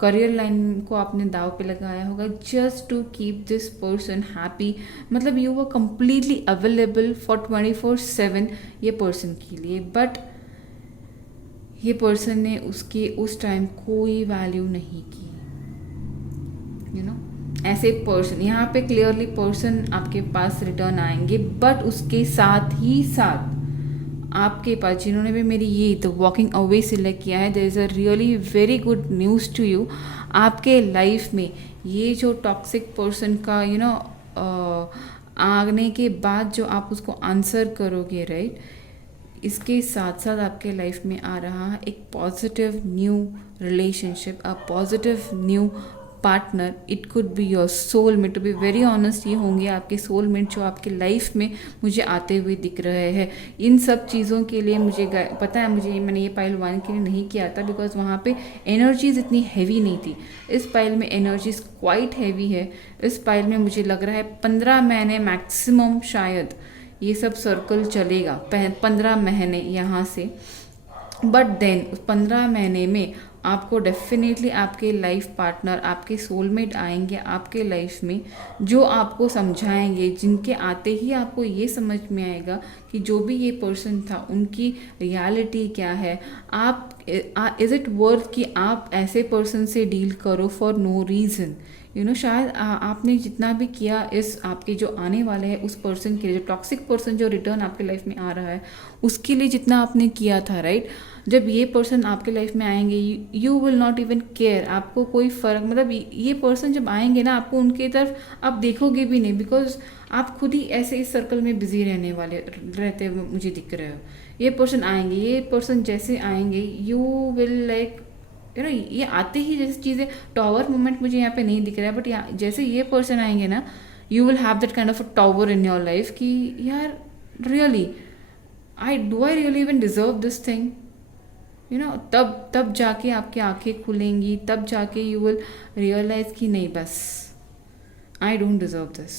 करियर लाइन को आपने दाव पे लगाया होगा just to keep this person happy. मतलब you were completely available for 24/7 ये पर्सन के लिए, बट ये पर्सन ने उसके उस टाइम कोई वैल्यू नहीं की। ऐसे पर्सन यहाँ पे क्लियरली पर्सन आपके पास रिटर्न आएंगे, बट उसके साथ ही साथ आपके पास जिन्होंने भी मेरी ये द वॉकिंग अवे सिलेक्ट किया है, there is a really very good news to you. आपके लाइफ में ये जो टॉक्सिक पर्सन का आने के बाद जो आप उसको आंसर करोगे, राइट, इसके साथ साथ आपके लाइफ में आ रहा है एक positive new relationship, a positive new partner. It could be your soulmate. To be very honest, ये होंगे आपके सोलमेट जो आपके लाइफ में मुझे आते हुए दिख रहे हैं। इन सब चीज़ों के लिए मुझे पता है, मैंने ये पाइल 1 के लिए नहीं किया था बिकॉज वहाँ पे एनर्जीज इतनी हैवी नहीं थी। इस पाइल में एनर्जीज क्वाइट हैवी है। इस पाइल में मुझे लग रहा है 15 महीने मैक्सिमम शायद ये सब सर्कल चलेगा, 15 महीने यहाँ से। बट देन उस 15 महीने में आपको डेफिनेटली आपके लाइफ पार्टनर, आपके सोलमेट आएंगे आपके लाइफ में, जो आपको समझाएंगे, जिनके आते ही आपको ये समझ में आएगा कि जो भी ये पर्सन था उनकी रियलिटी क्या है। आप इज़ इट वर्थ कि आप ऐसे पर्सन से डील करो फॉर नो रीज़न। शायद आपने जितना भी किया इस आपके जो आने वाले हैं उस पर्सन के लिए, जो टॉक्सिक पर्सन जो रिटर्न आपके लाइफ में आ रहा है उसके लिए जितना आपने किया था, राइट, जब ये पर्सन आपके लाइफ में आएंगे you will not even care. आपको कोई फ़र्क, मतलब ये पर्सन जब आएंगे ना, आपको उनके तरफ आप देखोगे भी नहीं, बिकॉज आप खुद ही ऐसे इस सर्कल में बिजी रहते मुझे दिख रहे हो। ये पर्सन आएंगे, ये पर्सन जैसे आएंगे यू विल लाइक ये आते ही जैसे चीज़ें टॉवर मोमेंट मुझे यहाँ पे नहीं दिख रहा है, बट जैसे ये पर्सन आएंगे ना, you will have that kind of a tower in your life कि यार really I really even deserve this thing. तब जाके आपकी आंखें खुलेंगी, तब जाके यू विल रियलाइज कि नहीं, बस आई डोंट डिजर्व दिस।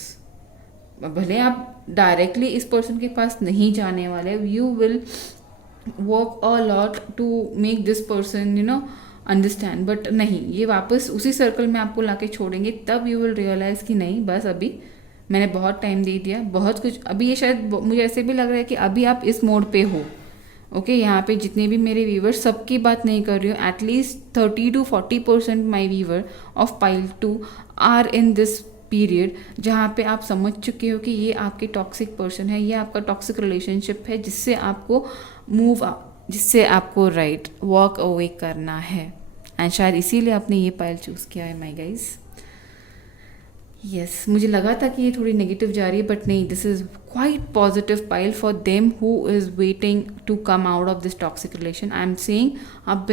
भले आप डायरेक्टली इस पर्सन के पास नहीं जाने वाले, you will work a lot to make this person understand, but नहीं, ये वापस उसी सर्कल में आपको लाके छोड़ेंगे। तब यू विल रियलाइज़ कि नहीं, बस अभी मैंने बहुत टाइम दे दिया, बहुत कुछ। अभी ये शायद मुझे ऐसे भी लग रहा है कि अभी आप इस मोड पे हो। ओके, यहाँ पे जितने भी मेरे व्यूवर्स, सबकी बात नहीं कर रही हूँ, at least 30 to 40% my viewer of pile 2 are in this period, जहाँ पे आप समझ चुके हो कि ये आपके टॉक्सिक पर्सन है, ये आपका टॉक्सिक रिलेशनशिप है, जिससे आपको जिससे आपको राइट वॉक अवे करना है। एंड शायद इसीलिए आपने ये पाइल चूज़ किया है माय गाइज। यस, मुझे लगा था कि ये थोड़ी नेगेटिव जा रही है, बट नहीं, this is quite positive pile for them who is waiting to come out of this toxic relation. I am saying, आप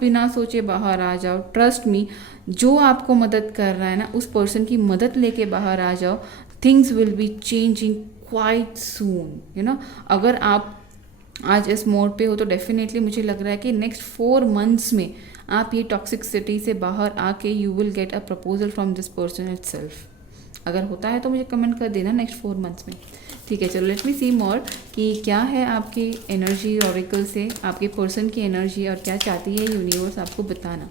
बिना सोचे बाहर आ जाओ। ट्रस्ट मी, जो आपको मदद कर रहा है ना, उस पर्सन की मदद लेके बाहर आ जाओ। Things will be changing quite soon. अगर आप आज इस मोड पे हो तो डेफिनेटली मुझे लग रहा है कि नेक्स्ट 4 months में आप ये टॉक्सिक सिटी से बाहर आके you will get a proposal from this person itself. अगर होता है तो मुझे कमेंट कर देना नेक्स्ट 4 months में। ठीक है, चलो लेट मी सी मोर कि क्या है आपकी एनर्जी ऑरिकल से, आपके पर्सन की एनर्जी, और क्या चाहती है यूनिवर्स आपको बताना।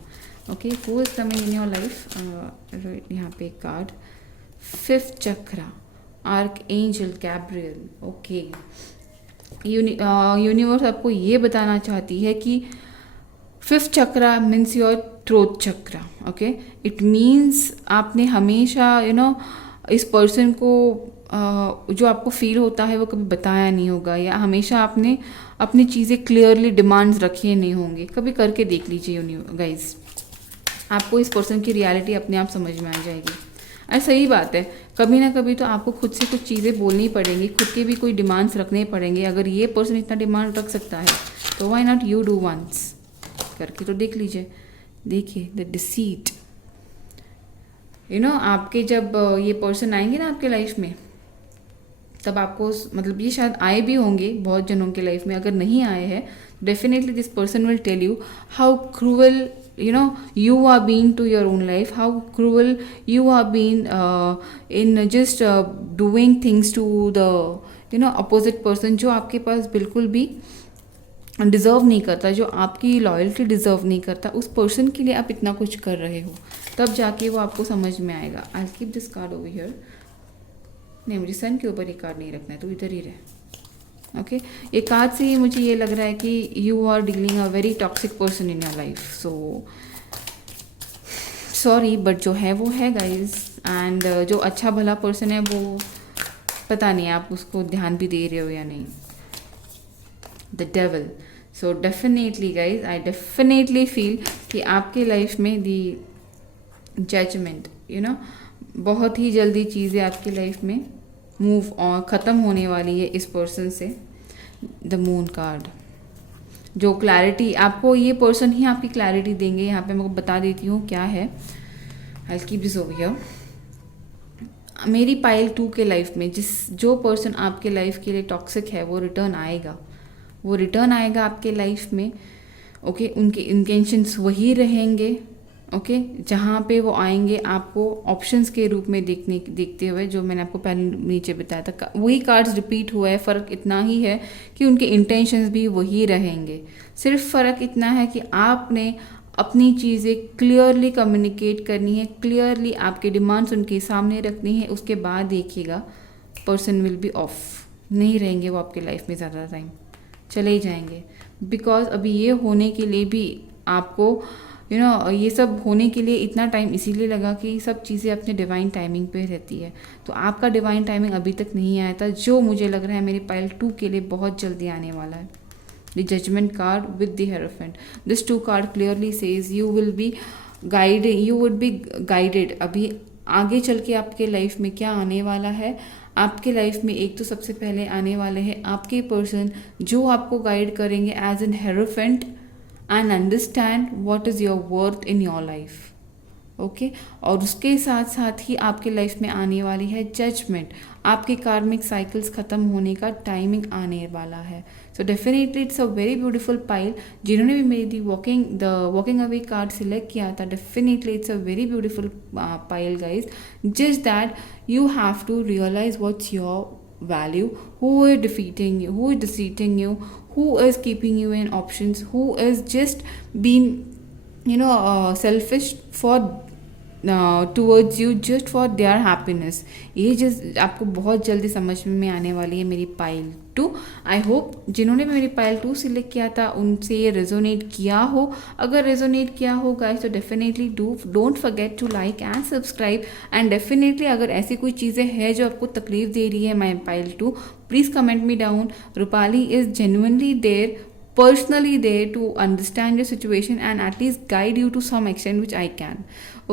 Okay, who is coming in your life. यहाँ पे card 5th chakra, archangel Gabriel. Okay, universe आपको ये बताना चाहती है कि 5th chakra means your throat chakra. Okay, it means आपने हमेशा इस पर्सन को जो आपको फील होता है वो कभी बताया नहीं होगा, या हमेशा आपने अपनी चीज़ें क्लियरली डिमांड्स रखे नहीं होंगे। कभी करके देख लीजिए गाइज, आपको इस पर्सन की रियलिटी अपने आप समझ में आ जाएगी। अरे सही बात है, कभी ना कभी तो आपको खुद से कुछ चीज़ें बोलनी पड़ेंगी, खुद के भी कोई डिमांड्स रखने पड़ेंगे। अगर ये पर्सन इतना डिमांड रख सकता है तो why not you do once, करके तो देख लीजिए। देखिए द डिसीट, आपके जब ये पर्सन आएंगे ना आपके लाइफ में, तब आपको मतलब ये शायद आए भी होंगे बहुत जनों के लाइफ में, अगर नहीं आए हैं definitely this person will tell you how cruel you are being to your own life, how cruel you are being in just doing things to the opposite person, जो आपके पास बिल्कुल भी डिज़र्व नहीं करता, जो आपकी लॉयल्टी डिज़र्व नहीं करता, उस पर्सन के लिए आप इतना कुछ कर रहे हो, तब जाके वो आपको समझ में आएगा। I keep this card over here. नहीं, मुझे सन के ऊपर ये कार्ड नहीं रखना है, तो इधर ही रहे। ओके ये कार्ड से ही मुझे ये लग रहा है कि you are dealing a very toxic person in your life, so sorry but जो है वो है गाइज। एंड जो अच्छा भला पर्सन है वो पता नहीं आप उसको ध्यान भी दे रहे हो या नहीं। The devil. So definitely guys I definitely feel कि आपके लाइफ में दी जजमेंट बहुत ही जल्दी चीज़ें आपकी लाइफ में मूव ऑन ख़त्म होने वाली है इस पर्सन से। द मून कार्ड जो क्लैरिटी आपको ये पर्सन ही आपकी क्लैरिटी देंगे, यहाँ पे मैं बता देती हूँ क्या है। I keep this over here. मेरी पाइल 2 के लाइफ में जो पर्सन आपके लाइफ के लिए टॉक्सिक है वो रिटर्न आएगा आपके लाइफ में। ओके उनके इंटेंशंस वही रहेंगे। ओके जहाँ पे वो आएंगे आपको ऑप्शंस के रूप में देखते हुए, जो मैंने आपको पहले नीचे बताया था वही कार्ड्स रिपीट हुआ है। फ़र्क इतना ही है कि उनके इंटेंशंस भी वही रहेंगे। सिर्फ फ़र्क इतना है कि आपने अपनी चीज़ें क्लियरली कम्युनिकेट करनी है, क्लियरली आपके डिमांड्स उनके सामने रखनी है। उसके बाद देखिएगा पर्सन विल बी ऑफ, नहीं रहेंगे वो आपके लाइफ में ज़्यादा टाइम, चले ही जाएंगे। बिकॉज अभी ये होने के लिए भी आपको ये सब होने के लिए इतना टाइम इसीलिए लगा कि सब चीज़ें अपने डिवाइन टाइमिंग पे रहती है। तो आपका डिवाइन टाइमिंग अभी तक नहीं आया था, जो मुझे लग रहा है मेरी पाइल 2 के लिए बहुत जल्दी आने वाला है। The judgment card with the hierophant. This 2 card clearly says you would be guided. अभी आगे चल के आपके लाइफ में क्या आने वाला है, आपके लाइफ में एक तो सबसे पहले आने वाले हैं आपके पर्सन जो आपको गाइड करेंगे as an hierophant and understand what is your worth in your life. Okay और उसके साथ साथ ही आपके लाइफ में आने वाली है जजमेंट। आपके कार्मिक साइकिल्स ख़त्म होने का टाइमिंग आने वाला है। So definitely it's a very beautiful pile. जिन्होंने भी मेरी वॉकिंग अवे कार्ड सिलेक्ट किया था, definitely it's a very beautiful pile guys. Just that you have to realise what's your value, who is defeating you, who is deceiving you, who is keeping you in options, who is just being selfish for towards you just for their happiness। ये just आपको बहुत जल्दी समझ में आने वाली है मेरी पाइल 2। आई होप जिन्होंने मेरी पाइल 2 सिलेक्ट किया था उनसे ये रेजोनेट किया हो। अगर रेजोनेट किया हो गाइस तो definitely don't forget to like and subscribe. And definitely अगर ऐसी कोई चीज़ें हैं जो आपको तकलीफ दे रही है my pile 2, please comment me down. Rupali is genuinely there, personally there to understand your situation and at least guide you to some extent which I can.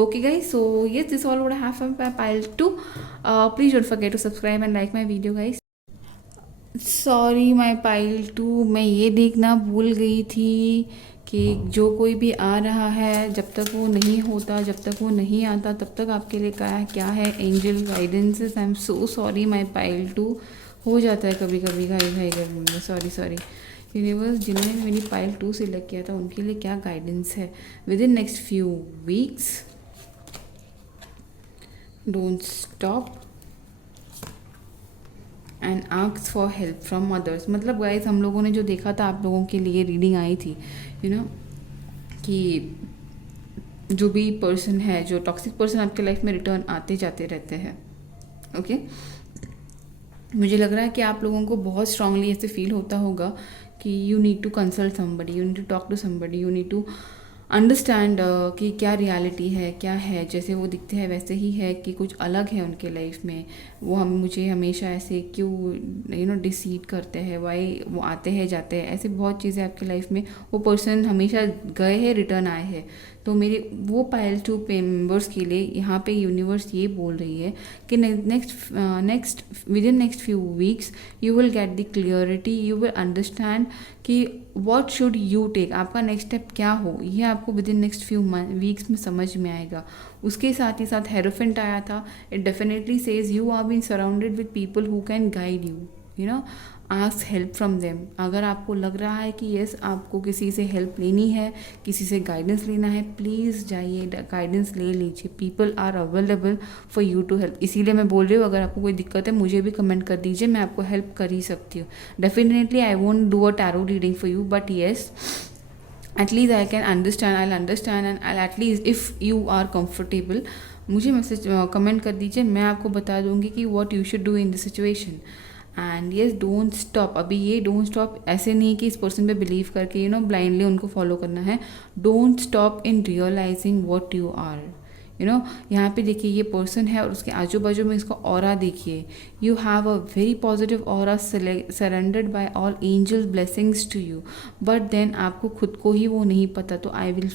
Okay guys, so yes, this all what I have from my pile 2. Please don't forget to subscribe and like my video guys. Sorry my pile 2, मैं ये देखना भूल गई थी कि जो कोई भी आ रहा है जब तक वो नहीं होता, जब तक वो नहीं आता तब तक आपके लिए क्या है angel guidances. I am so sorry my pile 2, हो जाता है कभी कभी घाई करने में, सॉरी। यूनिवर्स जिन्होंने मेरी पाइल 2 सिलेक्ट किया था उनके लिए क्या गाइडेंस है within next few weeks. Don't stop and ask for help from others. मतलब गाइस हम लोगों ने जो देखा था, आप लोगों के लिए रीडिंग आई थी कि जो भी पर्सन है, जो टॉक्सिक पर्सन आपके लाइफ में रिटर्न आते जाते रहते हैं। ओके मुझे लग रहा है कि आप लोगों को बहुत स्ट्रांगली ऐसे फील होता होगा कि you need to consult somebody, you need to talk to somebody, you need to understand कि क्या रियलिटी है, क्या है। जैसे वो दिखते हैं वैसे ही है कि कुछ अलग है उनके लाइफ में। वो मुझे हमेशा ऐसे क्यों डिसीट करते हैं, वाई वो आते हैं जाते हैं, ऐसे बहुत चीज़ें आपकी लाइफ में। वो पर्सन हमेशा गए हैं रिटर्न आए हैं। तो मेरे वो पाइल 2 मेंबर्स के लिए यहाँ पे यूनिवर्स ये बोल रही है कि next with in next few weeks you will get the clarity, you will understand कि व्हाट शुड यू टेक, आपका नेक्स्ट स्टेप क्या हो, ये आपको with in next few weeks में समझ में आएगा। उसके साथ ही साथ हेरोफेंट आया था, it definitely says you are been surrounded with people who can guide you, you know, ask help from them. अगर आपको लग रहा है कि यस आपको किसी से हेल्प लेनी है, किसी से गाइडेंस लेना है, प्लीज़ जाइए गाइडेंस ले लीजिए, people are available for you to help. इसीलिए मैं बोल रही हूँ, अगर आपको कोई दिक्कत है मुझे भी कमेंट कर दीजिए, मैं आपको हेल्प कर ही सकती हूँ। Definitely I won't do a tarot reading for you, but yes at least I can understand, I'll understand and I'll at least if you are comfortable मुझे मैसेज कमेंट कर दीजिए, मैं आपको बता दूंगी कि what you should do in this situation। And yes don't stop, अभी ये डोंट स्टॉप ऐसे नहीं कि इस पर्सन पे बिलीव करके ब्लाइंडली उनको फॉलो करना है। Don't stop in realising what you are, यहाँ पे देखिए ये पर्सन है और उसके आजू बाजू में इसका ऑरा देखिए, you have a very positive aura surrendered by all angels blessings to you, but then आपको खुद को ही वो नहीं पता। तो I will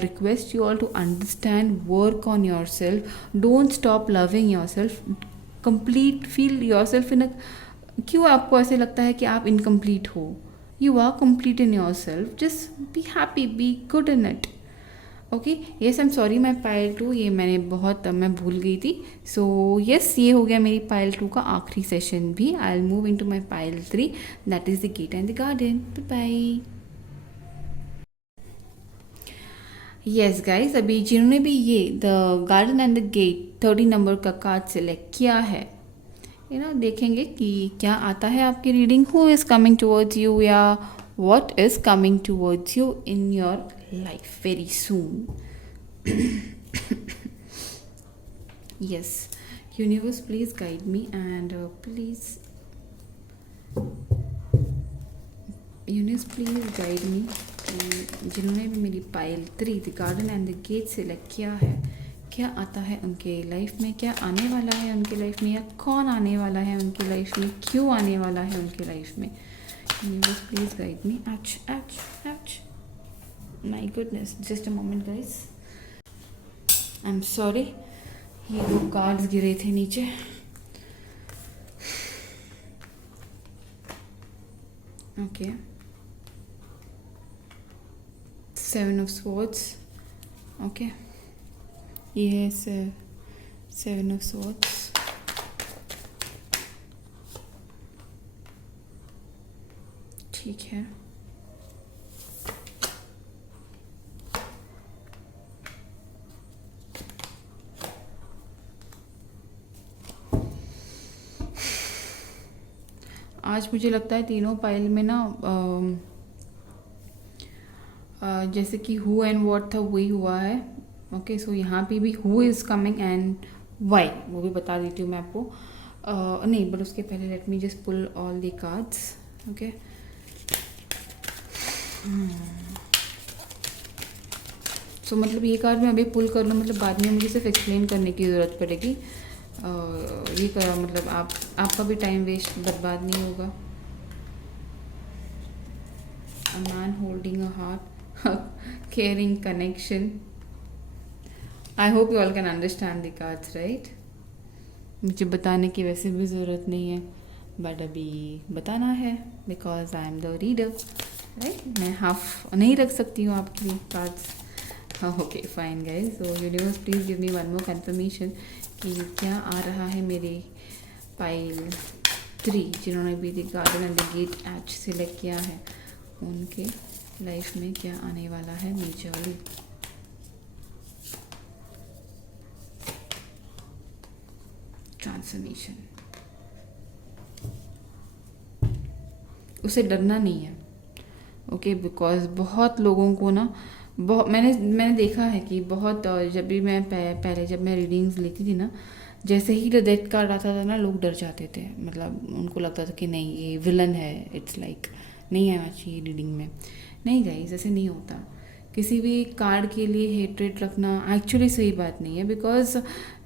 request you all to understand, work on yourself, don't stop loving yourself, complete feel yourself in a, क्यों आपको ऐसे लगता है कि आप इनकम्प्लीट हो, you are complete in yourself, just be happy, be good in it. Okay, yes I am sorry my pile 2, ये मैं भूल गई थी। सो येस ये हो गया मेरी पाइल 2 का आखिरी सेशन भी। I will move in to my pile 3, that is the gate and the garden. Bye bye. Yes guys, अभी जिन्होंने भी ये the garden and the gate 30 number का कार्ड सेलेक्ट किया है, देखेंगे कि क्या आता है आपकी reading, who is coming towards you या what is coming towards you in your life very soon। yes, universe please guide me and please guide me कि जिन्होंने भी मेरी pile 3 the garden and the gate select किया है, क्या आता है उनके लाइफ में, क्या आने वाला है उनके लाइफ में, या कौन आने वाला है उनके लाइफ में, क्यों आने वाला है उनके लाइफ में। Universe please guide me। ouch ouch ouch, my goodness, just a moment guys, I'm sorry, ये 2 कार्ड्स गिरे थे नीचे। ओके, 7 of swords, ओके, ये है 7 of swords, ठीक है। आज मुझे लगता है तीनों पाइल में ना जैसे कि हु एंड व्हाट था वही हुआ है। ओके, सो यहाँ पे भी who is coming and why वो भी बता देती हूँ मैं आपको। नहीं, बट उसके पहले let me just pull all the cards. Okay, so मतलब ये कार्ड मैं अभी पुल कर लूँ, मतलब बाद में मुझे सिर्फ एक्सप्लेन करने की ज़रूरत पड़ेगी। ये करा मतलब आपका भी टाइम वेस्ट बर्बाद नहीं होगा। अ man holding a heart, caring connection. I hope you all can understand the cards right. मुझे बताने की वैसे भी ज़रूरत नहीं है, बट अभी बताना है because I am the reader right. मैं हाफ नहीं रख सकती हूँ आपके लिए cards. Okay fine guys, so universe please give me one more confirmation कि क्या आ रहा है मेरे पाइल 3 जिन्होंने भी the garden and the gate H select किया है, उनके लाइफ में क्या आने वाला है मेजरली। ट्रांसफॉर्मेशन, उसे डरना नहीं है। ओके, बिकॉज बहुत लोगों को ना मैंने देखा है कि बहुत जब भी मैं पहले जब मैं रीडिंग्स लेती थी ना, जैसे ही द डेथ कार्ड आता था ना लोग डर जाते थे, मतलब उनको लगता था कि नहीं ये विलन है, इट्स लाइक नहीं आना चाहिए रीडिंग में। नहीं गाइस, ऐसे नहीं होता। किसी भी कार्ड के लिए हेट्रेड रखना एक्चुअली सही बात नहीं है, बिकॉज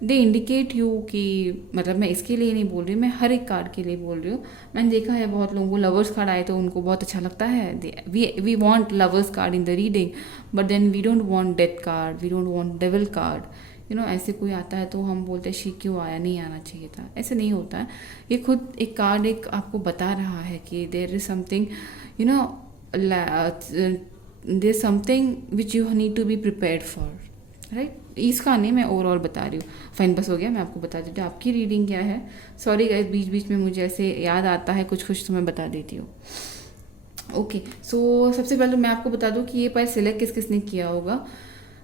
दे इंडिकेट यू कि, मतलब मैं इसके लिए नहीं बोल रही, मैं हर एक कार्ड के लिए बोल रही हूँ। मैंने देखा है बहुत लोगों को लवर्स कार्ड आए तो उनको बहुत अच्छा लगता है, we want lovers card in the reading, but then we don't want death card, we don't want devil card, ऐसे कोई आता है तो हम बोलते हैं शी क्यों आया, नहीं आना चाहिए था। ऐसे नहीं होता है। ये खुद एक कार्ड एक आपको बता रहा है कि there is something, you know there something which you need to be prepared for, right. इसका नहीं, मैं ओवरऑल बता रही हूँ। फाइन, बस हो गया, मैं आपको बता देती हूँ आपकी रीडिंग क्या है। सॉरी गाइस, बीच बीच में मुझे ऐसे याद आता है कुछ कुछ, तो मैं बता देती हूँ। ओके, सो सबसे पहले मैं आपको बता दूँ कि ये पाइल सिलेक्ट किस किसने किया होगा।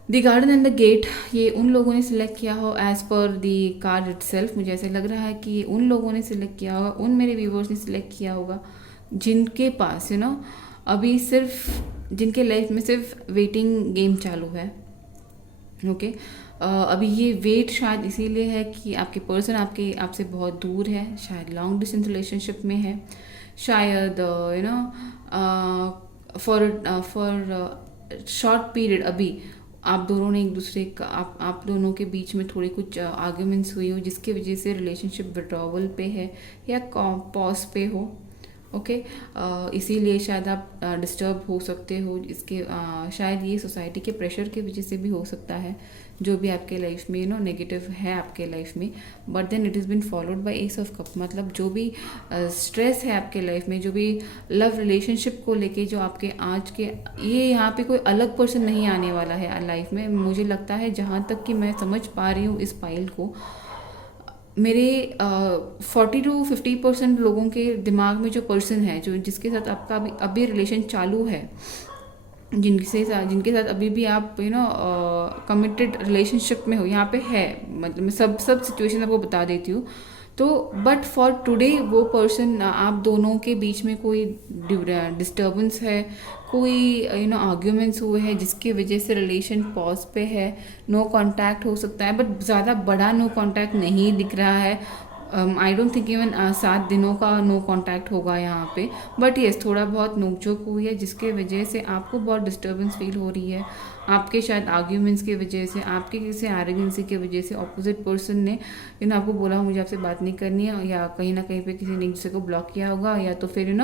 The garden and the gate, ये उन लोगों ने सिलेक्ट किया हो as per the card itself. मुझे ऐसे लग रहा है कि ये उन लोगों ने सिलेक्ट किया होगा, उन मेरे व्यूवर्स ने सिलेक्ट किया होगा जिनके पास अभी सिर्फ, जिनके लाइफ में सिर्फ वेटिंग गेम चालू है। ओके, अभी ये वेट शायद इसीलिए है कि आपके पर्सन आपसे बहुत दूर है, शायद लॉन्ग डिस्टेंस रिलेशनशिप में है, शायद फॉर शॉर्ट पीरियड अभी आप दोनों ने एक दूसरे का, आप दोनों के बीच में थोड़ी कुछ आर्ग्यूमेंट्स हुई हो, जिसकी वजह से रिलेशनशिप विड्रॉवल पे है या पॉज पे हो। ओके, इसीलिए शायद आप डिस्टर्ब हो सकते हो। इसके शायद ये सोसाइटी के प्रेशर की वजह से भी हो सकता है, जो भी आपके लाइफ में नेगेटिव है आपके लाइफ में, but then it is been followed by ace of cup. मतलब जो भी स्ट्रेस है आपके लाइफ में, जो भी लव रिलेशनशिप को लेके जो आपके आज के, ये यहाँ पे कोई अलग पर्सन नहीं आने वाला है लाइफ में। मुझे लगता है, जहाँ तक कि मैं समझ पा रही हूँ इस पाइल को, मेरे 40-50% लोगों के दिमाग में जो पर्सन है, जो जिसके साथ आपका अभी रिलेशन चालू है, जिनके साथ अभी भी आप कमिटेड रिलेशनशिप में हो, यहाँ पे है। मतलब मैं सब सिचुएशन आपको बता देती हूँ। तो बट फॉर टुडे वो पर्सन, आप दोनों के बीच में कोई डिस्टर्बेंस है, कोई आर्ग्यूमेंट्स हुए हैं जिसकी वजह से रिलेशन पॉज पे है, नो कांटेक्ट हो सकता है, बट ज़्यादा बड़ा नो कांटेक्ट नहीं दिख रहा है। आई डोंट थिंक इवन 7 दिनों का नो कांटेक्ट होगा यहाँ पे, बट येस थोड़ा बहुत नोकझोंक हुई है, जिसके वजह से आपको बहुत डिस्टर्बेंस फील हो रही है। आपके शायद आर्ग्यूमेंट्स की वजह से, आपके किसी एरोगेंसी की वजह से ऑपोजिट पर्सन ने आपको बोला मुझे आपसे बात नहीं करनी है, या कहीं ना कहीं पे किसी ने एक दूसरे को ब्लॉक किया होगा, या तो फिर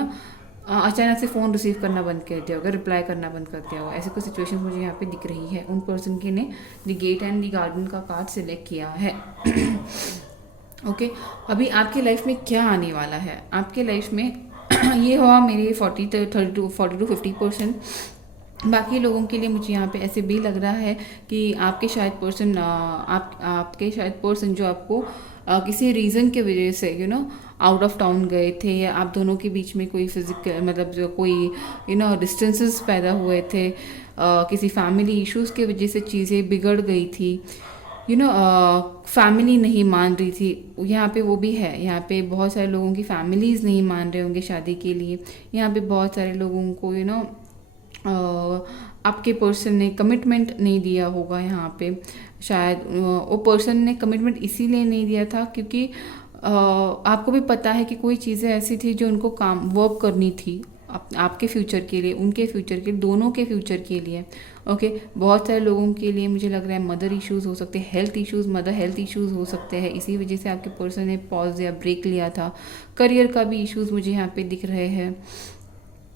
अचानक से फ़ोन रिसीव करना बंद कर दिया होगा, रिप्लाई करना बंद कर दिया होगा। ऐसे कुछ सिचुएशन मुझे यहाँ पे दिख रही है। उन पर्सन के ने the gate and the garden का कार्ड सिलेक्ट किया है। ओके, अभी आपकी लाइफ में क्या आने वाला है आपके लाइफ में ये हुआ मेरे 40-50%। बाकी लोगों के लिए मुझे यहाँ पे ऐसे भी लग रहा है कि आपके शायद पर्सन जो आपको किसी रीज़न के वजह से आउट ऑफ टाउन गए थे, या आप दोनों के बीच में कोई फिजिकल, मतलब जो कोई डिस्टेंसेस पैदा हुए थे, किसी फैमिली इश्यूज़ के वजह से चीज़ें बिगड़ गई थी, फैमिली नहीं मान रही थी। यहाँ पे वो भी है, यहाँ पे बहुत सारे लोगों की फैमिलीज़ नहीं मान रहे होंगे शादी के लिए। यहाँ पे बहुत सारे लोगों को आपके पर्सन ने कमिटमेंट नहीं दिया होगा। यहाँ पे शायद वो पर्सन ने कमिटमेंट इसीलिए नहीं दिया था क्योंकि आपको भी पता है कि कोई चीज़ें ऐसी थी जो उनको वर्क करनी थी आपके फ्यूचर के लिए, उनके फ्यूचर के लिए, दोनों के फ्यूचर के लिए। ओके, बहुत सारे लोगों के लिए मुझे लग रहा है मदर इश्यूज़ हो सकते हैं, मदर हेल्थ इश्यूज़ हो सकते हैं। इसी वजह से आपके पर्सन ने पॉज या ब्रेक लिया था। करियर का भी इश्यूज़ मुझे यहाँ पे दिख रहे हैं।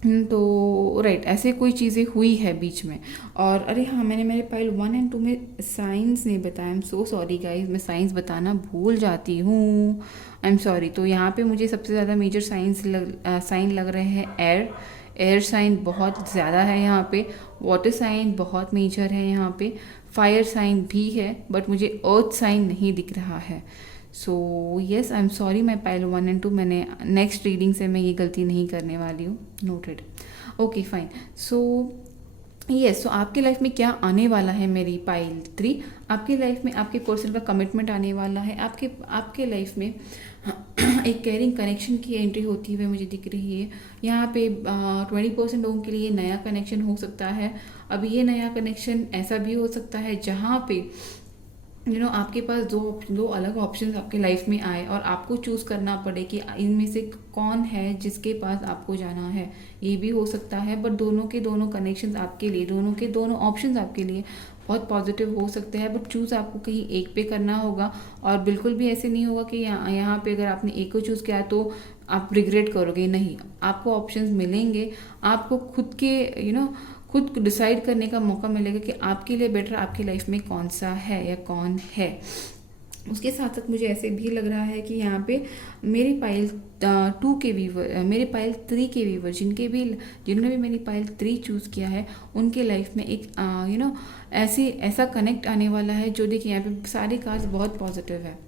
तो राइट, ऐसे कोई चीज़ें हुई है बीच में। और अरे हाँ, मैंने मेरे पाइल 1 और 2 में साइंस नहीं बताया। आई एम सो सॉरी गाइज, मैं साइंस बताना भूल जाती हूँ, आई एम सॉरी। तो यहाँ पे मुझे सबसे ज़्यादा मेजर साइन लग रहे हैं एयर साइन बहुत ज़्यादा है यहाँ पे, वाटर साइन बहुत मेजर है यहाँ पे, फायर साइन भी है, बट मुझे अर्थ साइन नहीं दिख रहा है। So yes, I am sorry, मैं पाइल 1 और 2 मैंने नेक्स्ट रीडिंग से मैं ये गलती नहीं करने वाली हूँ। Noted. Okay fine. So yes, so आपके लाइफ में क्या आने वाला है मेरी पाइल 3। आपकी लाइफ में आपके पर्सन का कमिटमेंट आने वाला है। आपके लाइफ में एक केयरिंग कनेक्शन की एंट्री होती हुई मुझे दिख रही है। यहाँ पे 20% लोगों के लिए नया कनेक्शन हो सकता है। अब ये नया कनेक्शन ऐसा भी हो सकता है जहाँ पे आपके पास दो अलग ऑप्शंस आपके लाइफ में आए और आपको चूज़ करना पड़े कि इनमें से कौन है जिसके पास आपको जाना है। ये भी हो सकता है, बट दोनों के दोनों कनेक्शंस आपके लिए, दोनों के दोनों ऑप्शंस आपके लिए बहुत पॉजिटिव हो सकते हैं, बट चूज़ आपको कहीं एक पे करना होगा। और बिल्कुल भी ऐसे नहीं होगा कि यहाँ पे अगर आपने एक को चूज़ किया तो आप रिग्रेट करोगे, नहीं। आपको ऑप्शंस मिलेंगे, आपको खुद के खुद डिसाइड करने का मौका मिलेगा कि आपके लिए बेटर आपकी लाइफ में कौन सा है या कौन है। उसके साथ साथ मुझे ऐसे भी लग रहा है कि यहाँ पे मेरी पाइल 2 के व्यूवर, मेरी पाइल 3 के व्यूवर जिन्होंने भी मेरी पाइल 3 चूज़ किया है, उनके लाइफ में एक ऐसा कनेक्ट आने वाला है जो देखिए यहाँ पे सारे कार्ड्स बहुत पॉजिटिव है।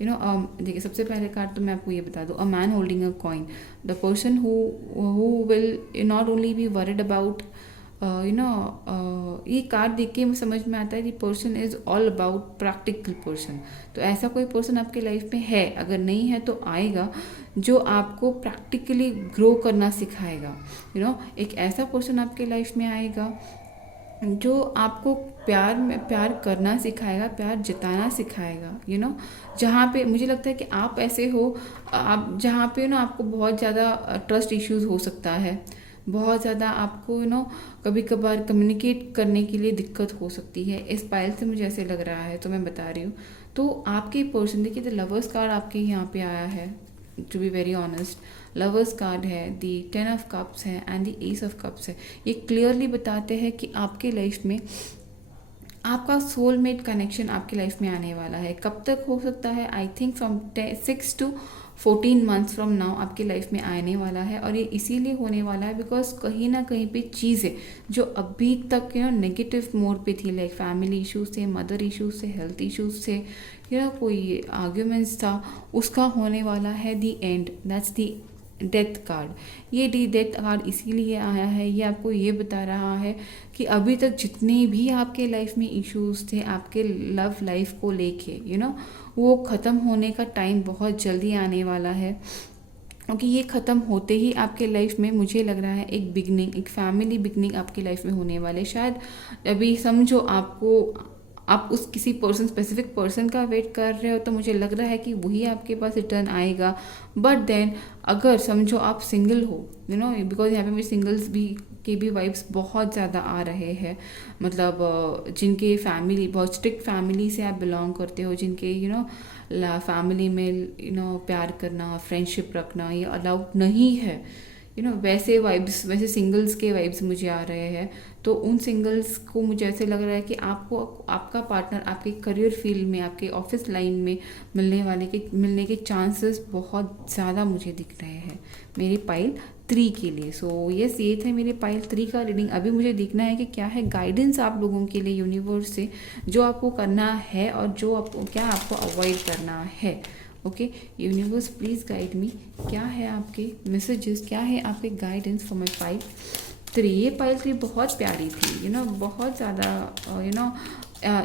देखिए सबसे पहले कार्ड तो मैं आपको ये बता दूँ, अ man holding a coin, the person who will not only be worried about ये कार्ड देख के समझ में आता है कि person is all about practical person. तो ऐसा कोई पर्सन आपके लाइफ में है, अगर नहीं है तो आएगा, जो आपको प्रैक्टिकली ग्रो करना सिखाएगा। एक ऐसा पर्सन आपके लाइफ में आएगा जो आपको प्यार करना सिखाएगा, प्यार जताना सिखाएगा। जहाँ पे मुझे लगता है कि आप ऐसे हो, आप जहाँ पे आपको बहुत ज़्यादा ट्रस्ट इश्यूज हो सकता है, बहुत ज़्यादा आपको कभी कभार कम्युनिकेट करने के लिए दिक्कत हो सकती है। इस पाइल से मुझे ऐसे लग रहा है, तो मैं बता रही हूँ। तो आपके पर्सन, देखिए द लवर्स कार्ड आपके यहाँ पे आया है, to be very honest. Lovers card है, दी 10 ऑफ कप्स है and the ace of cups है। ये क्लियरली बताते हैं कि आपके लाइफ में आपका सोलमेट कनेक्शन आपकी लाइफ में आने वाला है। कब तक हो सकता है? I think from 6 to 14 months from now आपकी लाइफ में आने वाला है। और ये इसीलिए होने वाला है बिकॉज कहीं ना कहीं पे चीज़ें जो अभी तक नेगेटिव मोड पे थी, लाइक फैमिली इश्यूज थे, मदर इश्यूज थे, हेल्थ इश्यूज थे, कोई आर्ग्यूमेंट्स था, उसका होने वाला है the end. That's the death card. ये डी डेथ कार्ड इसीलिए आया है, ये आपको ये बता रहा है कि अभी तक जितने भी आपके लाइफ में इश्यूज थे आपके लव लाइफ को लेके वो ख़त्म होने का टाइम बहुत जल्दी आने वाला है। क्योंकि ये ख़त्म होते ही आपके लाइफ में मुझे लग रहा है एक बिगनिंग, एक फैमिली बिगनिंग आपकी लाइफ में होने वाले। शायद अभी समझो आप उस किसी पर्सन, स्पेसिफिक पर्सन का वेट कर रहे हो, तो मुझे लग रहा है कि वही आपके पास रिटर्न आएगा। बट देन अगर समझो आप सिंगल हो, बिकॉज यहाँ पे मेरे सिंगल्स के भी वाइब्स बहुत ज़्यादा आ रहे हैं, मतलब जिनके फैमिली बहुत स्ट्रिक्ट फैमिली से आप बिलोंग करते हो, जिनके फैमिली में प्यार करना, फ्रेंडशिप रखना ये अलाउड नहीं है, वैसे वाइब्स, वैसे सिंगल्स के वाइब्स मुझे आ रहे हैं। तो उन सिंगल्स को मुझे ऐसे लग रहा है कि आपको आपका पार्टनर आपके करियर फील्ड में, आपके ऑफिस लाइन में मिलने के चांसेस बहुत ज़्यादा मुझे दिख रहे हैं मेरी पाइल 3 के लिए। सो यस, ये थे मेरे पाइल 3 का रीडिंग। अभी मुझे देखना है कि क्या है गाइडेंस आप लोगों के लिए यूनिवर्स से, जो आपको करना है और जो आपको क्या आपको अवॉइड करना है। Okay universe, please guide me, क्या है आपके मैसेजेस, क्या है आपके गाइडेंस फॉर माई पाइल 3। ये पाइल 3 बहुत प्यारी थी, बहुत ज़्यादा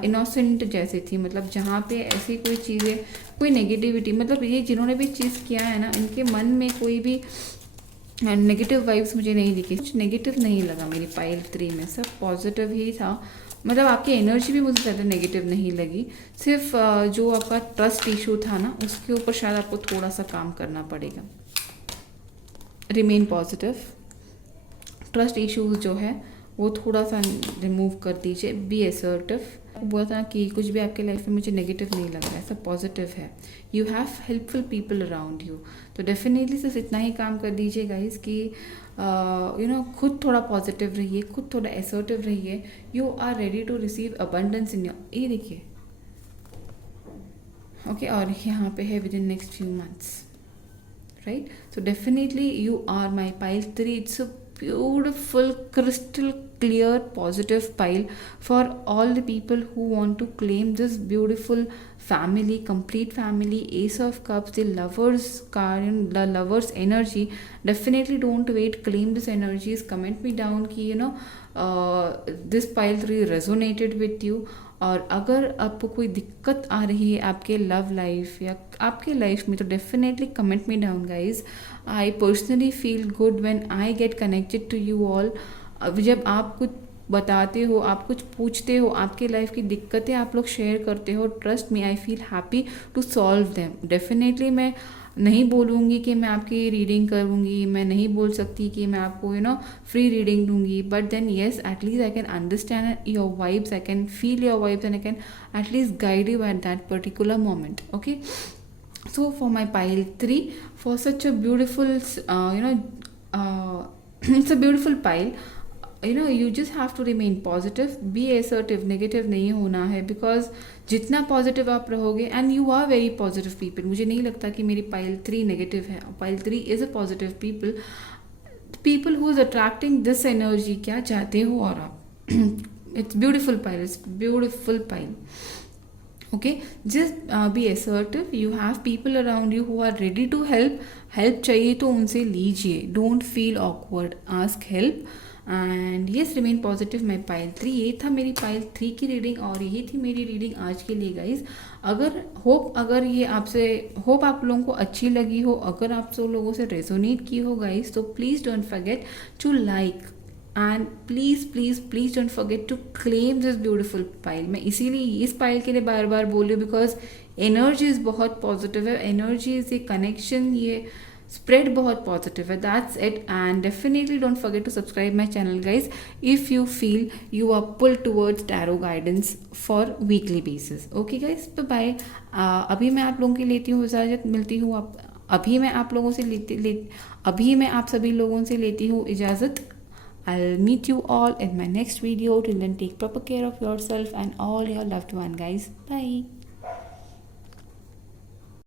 इनोसेंट जैसे थी, मतलब जहाँ पे ऐसी कोई चीज़ें, कोई नेगेटिविटी, मतलब ये जिन्होंने भी चीज़ किया है ना, इनके मन में कोई भी नेगेटिव वाइब्स मुझे नहीं दिखी, कुछ नेगेटिव नहीं लगा मेरी पाइल 3 में, सब पॉजिटिव ही था। मतलब आपकी एनर्जी भी मुझे ज़्यादा नेगेटिव नहीं लगी, सिर्फ जो आपका ट्रस्ट इशू था ना, उसके ऊपर शायद आपको थोड़ा सा काम करना पड़ेगा। रिमेन पॉजिटिव, ट्रस्ट इश्यूज जो है वो थोड़ा सा रिमूव कर दीजिए, बी असर्टिव। बोला था कि कुछ भी आपके लाइफ में मुझे नेगेटिव नहीं लग रहा है, सब पॉजिटिव है। You have helpful people around you. तो डेफिनेटली सिर्फ इतना ही काम कर दीजिए गाइज कि खुद थोड़ा पॉजिटिव रहिए, खुद थोड़ा असर्टिव रहिए। You are ready to receive abundance in your, ये देखिए ओके। और यहाँ पे है within next few months, right. So definitely you are my pile 3। It's a beautiful crystal clear positive pile for all the people who want to claim this beautiful family, complete family, ace of cups, the lovers card, the lovers energy. Definitely don't wait, claim this energies, comment me down कि this pile 3 resonated with you। और अगर आपको कोई दिक्कत आ रही है आपके love life या आपके लाइफ में, तो definitely comment me down guys. I personally feel good when I get connected to you all. जब आप कुछ बताते हो, आप कुछ पूछते हो, आपके लाइफ की दिक्कतें आप लोग शेयर करते हो, trust me I feel happy to solve them. Definitely मैं नहीं बोलूँगी कि मैं आपकी रीडिंग करूँगी, मैं नहीं बोल सकती कि मैं आपको फ्री रीडिंग दूंगी, but then yes at least I can understand your vibes, I can feel your vibes and I can at least guide you at that particular moment. Okay, so for my pile 3, for such a beautiful it's a beautiful pile. You just have to remain positive, be assertive, negative नहीं होना है, because जितना positive आप रहोगे, and you are very positive people, मुझे नहीं लगता कि मेरी पाइल 3 नेगेटिव है, pile 3 is a positive people who is attracting this energy. क्या चाहते हो और आप it's beautiful pile, it's beautiful pile. Okay, just be assertive, you have people around you who are ready to help चाहिए तो उनसे लीजिए, don't feel awkward, ask help and yes remain positive। my pile 3, ये था मेरी pile 3 की reading और ये थी मेरी रीडिंग आज के लिए गाइज। अगर ये आपसे होप आप लोगों को अच्छी लगी हो, अगर आप सब लोगों से रेजोनेट की हो गाइज, तो please don't forget to like and please don't forget to claim this beautiful pile. मैं इसीलिए इस पाइल के लिए बार बार बोल रही हूँ, बिकॉज एनर्जीज बहुत पॉजिटिव है, एनर्जीज, ये कनेक्शन, ये स्प्रेड बहुत पॉजिटिव है। That's it and definitely don't forget to subscribe my channel guys if you feel you are pull towards tarot guidance for weekly basis. Okay guys, bye. अभी मैं आप लोगों की लेती हूँ इजाज़त, मिलती हूँ अभी मैं आप सभी लोगों से लेती हूँ इजाज़त। I'll meet you all in my next video. Till then, take proper care of yourself and all your loved one, guys. Bye.